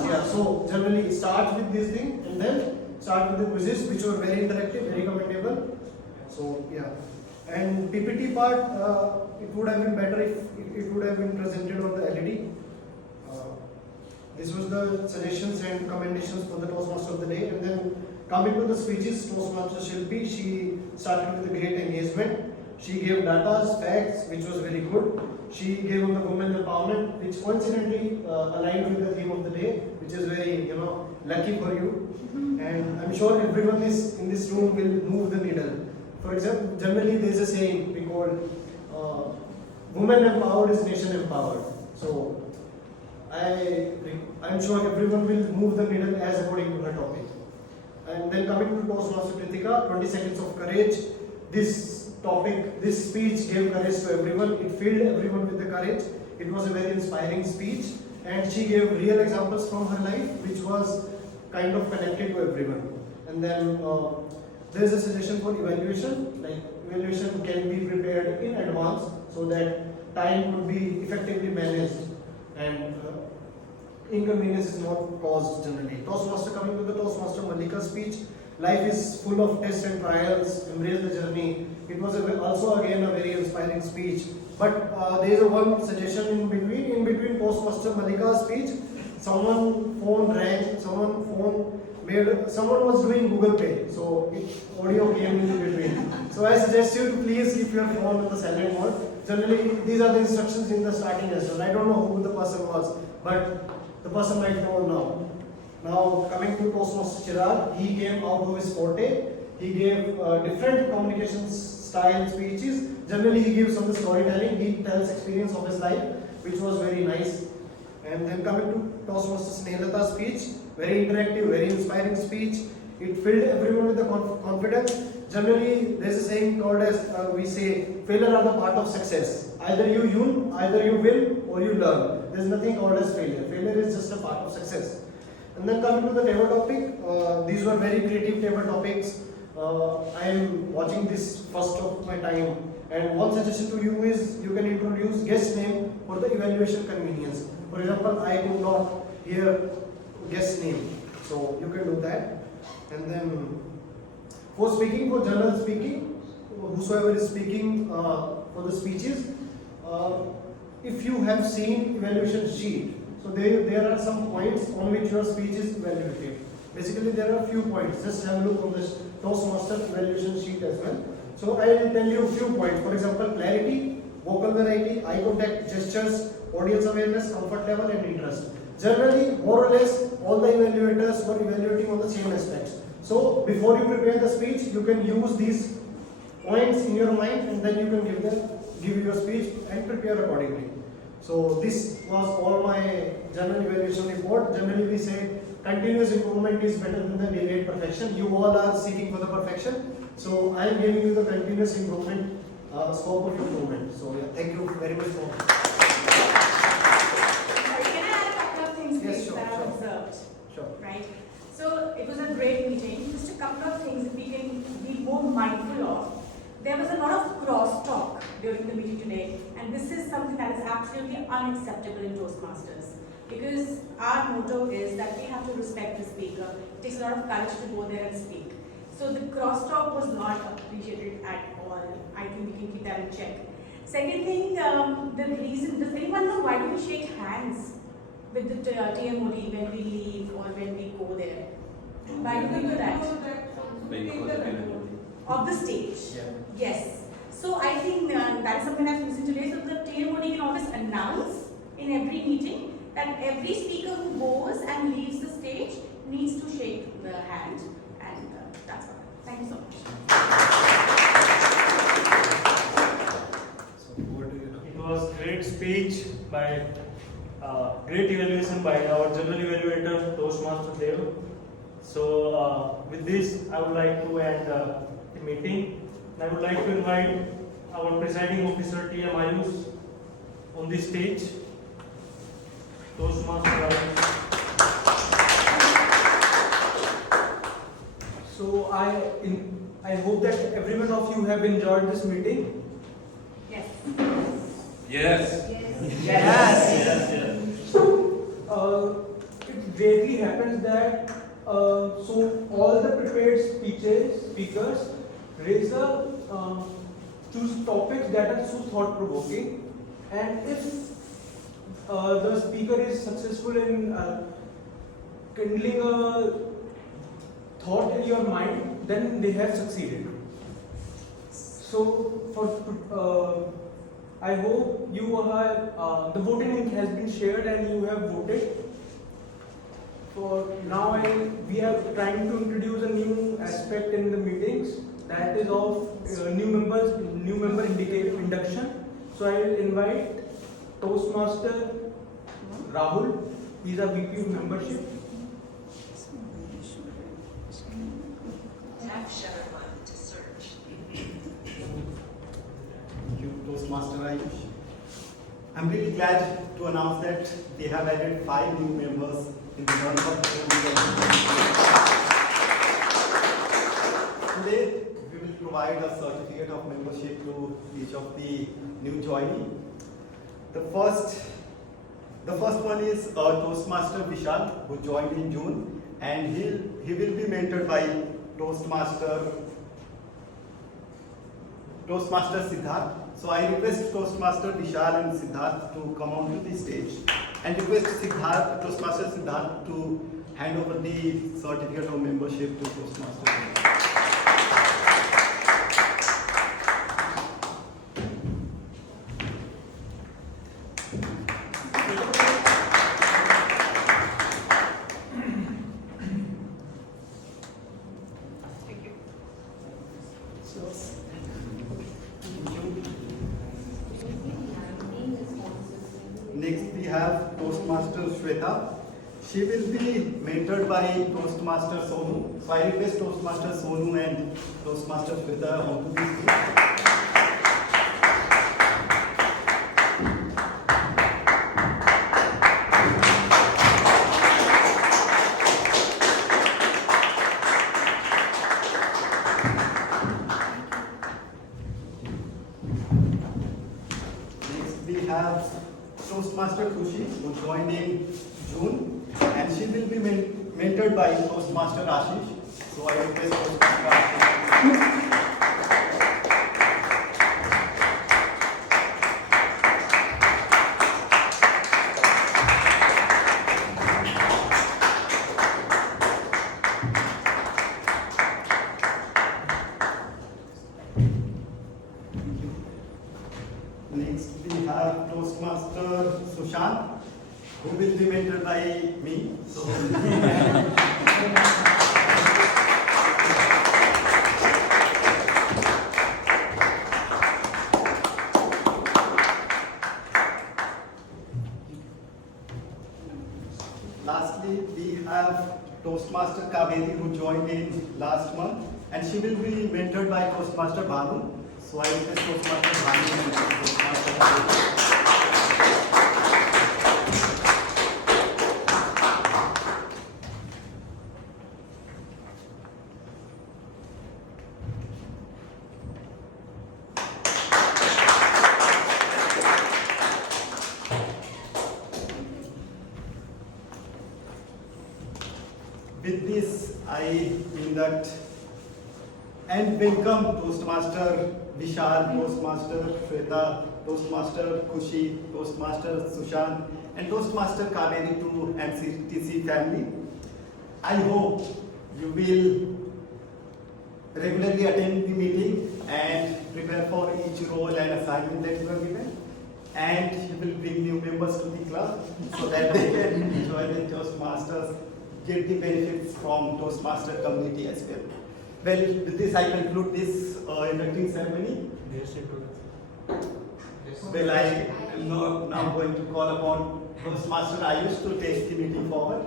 Yeah, so generally start with this thing and then start with the quizzes, which were very interactive, very commendable. So yeah. And PPT part, it would have been better if it would have been presented on the LED. This was the suggestions and commendations for the Toastmaster of the day. And then coming to the speeches, Toastmaster Shilpi, she started with a great engagement. She gave data, facts, which was very good. She gave on the women empowerment, which coincidentally aligned with the theme of the day, which is very, lucky for you. And I'm sure everyone in this room will move the needle. For example, generally there is a saying we call women empowered is nation empowered. So I'm sure everyone will move the needle as according to her topic. And then coming to Toastmaster Kritika, 20 seconds of courage. This topic, this speech gave courage to everyone. It filled everyone with the courage. It was a very inspiring speech, and she gave real examples from her life, which was kind of connected to everyone. And then there is a suggestion for evaluation. Like evaluation can be prepared in advance so that time could be effectively managed and inconvenience is not caused generally. Toastmaster, coming to the Toastmaster Mallika's speech, life is full of tests and trials, embrace the journey. It was also again a very inspiring speech. But there is one suggestion in between Toastmaster Mallika's speech. Someone phone rang, someone was doing Google Pay, so audio came in between. So I suggest you to please keep your phone in the silent mode. Generally, these are the instructions in the starting as well. I don't know who the person was, but the person might know now. Now coming to Toastmaster Chirag, he came out of his forte. He gave different communication style speeches. Generally, he gives some storytelling. He tells experience of his life, which was very nice. And then coming to Toastmaster Snehalata's speech, very interactive, very inspiring speech. It filled everyone with the confidence. Generally, there is a saying called as we say, failure are the part of success. Either you win or you learn. There is nothing called as failure. Failure is just a part of success. And then coming to the table topic, these were very creative table topics. I am watching this first of my time, and one suggestion to you is you can introduce guest name for the evaluation convenience. For example, I could not hear guest name, so you can do that. And then for speaking, for general speaking, whosoever is speaking for the speeches, if you have seen evaluation sheet, so there are some points on which your speech is evaluated. Basically, there are a few points. Just have a look on this Toastmaster evaluation sheet as well. So I will tell you a few points. For example, clarity, vocal variety, eye contact, gestures, audience awareness, comfort level, and interest. Generally, more or less, all the evaluators were evaluating on the same aspects. So before you prepare the speech, you can use these points in your mind, and then you can give your speech and prepare accordingly. So this was all my general evaluation report. Generally, we say continuous improvement is better than the delayed perfection. You all are seeking for the perfection. So I am giving you the continuous improvement scope of improvement. So yeah, thank you very much for. Can I add a couple of things Yes, please, sure, that I've sure. observed? Sure. Right. So it was a great meeting. Just a couple of things that we can be more mindful of. There was a lot of cross-talk during the meeting today, and this is something that is absolutely unacceptable in Toastmasters. Because our motto is that we have to respect the speaker. It takes a lot of courage to go there and speak. So the crosstalk was not appreciated at all. I think we can keep that in check. Second thing, the reason, does anyone know why do we shake hands with the TMOD when we leave or when we go there? Why do we do that? Of the stage. Yeah. Yes. So I think that is something I've listened today. So the TMOD can always announce in every meeting that every speaker who goes and leaves the stage needs to shake the hand, and that's all. Thank you so much. It was great speech by, great evaluation by our general evaluator, Toastmaster Dev. So with this, I would like to end the meeting. I would like to invite our presiding officer, T.M. Ayush, on the stage. Toastmaster Ayush. So I hope that every one of you have enjoyed this meeting. Yes. Yes. Yes. It rarely happens that so all the prepared speakers raise choose topics that are so thought-provoking, and if the speaker is successful in kindling a thought in your mind, then they have succeeded. So I hope you are, the voting link has been shared and you have voted. For now, we are trying to introduce a new aspect in the meetings, that is of new member induction. So I will invite Toastmaster Rahul. He is a VP of membership. Thank you, Toastmaster Ayush. I'm really glad to announce that we have added 5 new members in the month of June. Today, we will provide a certificate of membership to each of the new joinee. The first one is Toastmaster Vishal, who joined in June, and he will be mentored by Toastmaster Siddharth. So I request Toastmaster Vishal and Siddharth to come onto the stage, and request Toastmaster Siddharth to hand over the certificate of membership to Toastmaster. Next we have Toastmaster Shweta. She will be mentored by Toastmaster Sonu. So I request Toastmaster Sonu and Toastmaster Shweta onto the stage. we have Toastmaster Khushi, who joined in June, and she will be mentored by Toastmaster Ashish. So I request Toastmaster Ashish. Next, we have Toastmaster Sushant, who will be mentored by me. So, lastly, we have Toastmaster Kaveri, who joined in last month, and she will be mentored by Toastmaster Bhanu. So I request Toastmaster Bhanu and Toastmaster Kaveri. With this, I induct and welcome Toastmaster Vishal, Toastmaster Shweta, Toastmaster Khushi, Toastmaster Sushant, and Toastmaster Kaveri to MCTC family. I hope you will regularly attend the meeting and prepare for each role and assignment that you are given. And you will bring new members to the club so that they can enjoy the Toastmasters, get the benefits from Toastmaster community as well. Well, with this I conclude this inducting ceremony. Well, I am now going to call upon Toastmaster Ayush to take the meeting forward.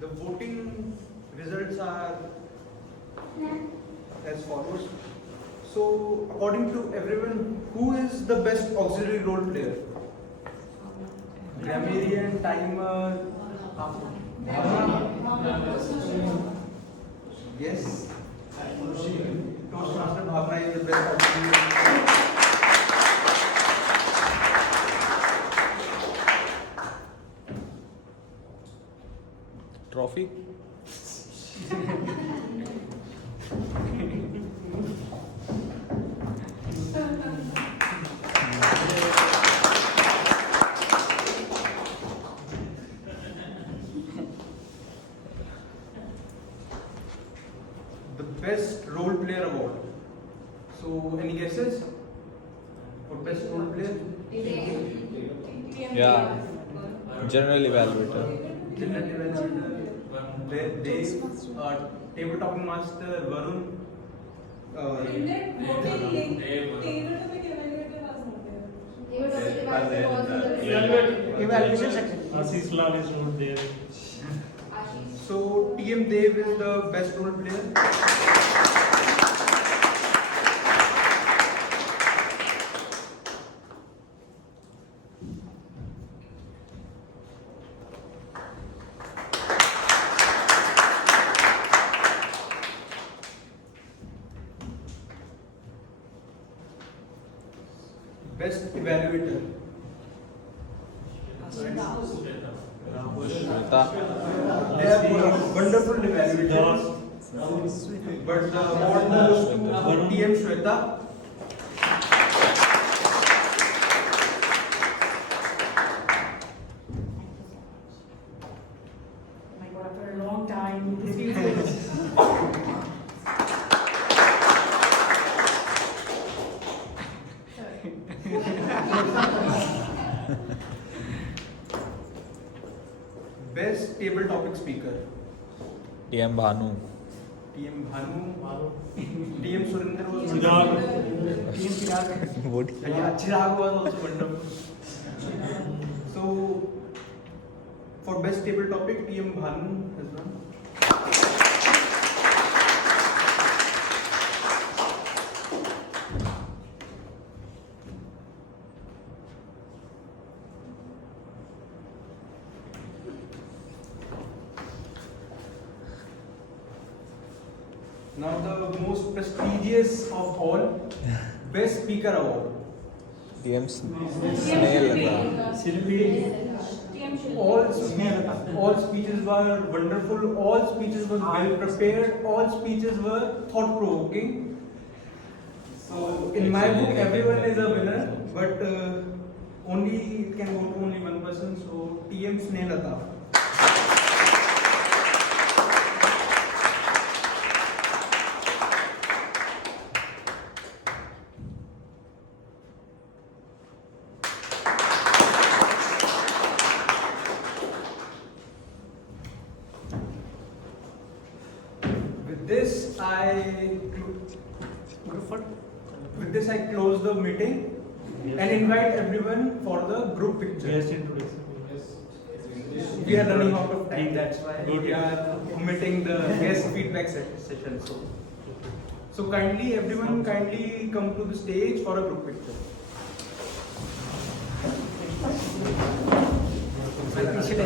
The voting results are as follows. So, according to everyone, who is the best auxiliary role player? Grammarian, timer. Yes. Toastmaster Bhavna is the best auxiliary role player. Trophy? The best role player award. So, any guesses for best role player? Yeah. General evaluator. General evaluator. Dave, table topping master Varun. Evaluation section. Ashish Lal is not there. So TM Dev is the best role player. Best evaluator. They are wonderful evaluators. But the award goes to TM Shweta. My God, after a long time, this feels good. Best table topic speaker. TM Bhanu. TM Bhanu. TM Surinder was Chirag. TM Chirag. What? Yeah, Chirag was also wonderful. So, for best table topic, TM Bhanu has won. Now the most prestigious of all, Best Speaker Award. TM Snail. All speeches were wonderful, all speeches were well prepared, all speeches were thought provoking. So in my book everyone is a winner, but only it can go to only one person, so TM Snehata. With this I close the meeting and invite everyone for the group picture. Guest introduction. We are running out of time, that's why we are omitting the guest feedback session. So kindly everyone come to the stage for a group picture. Initial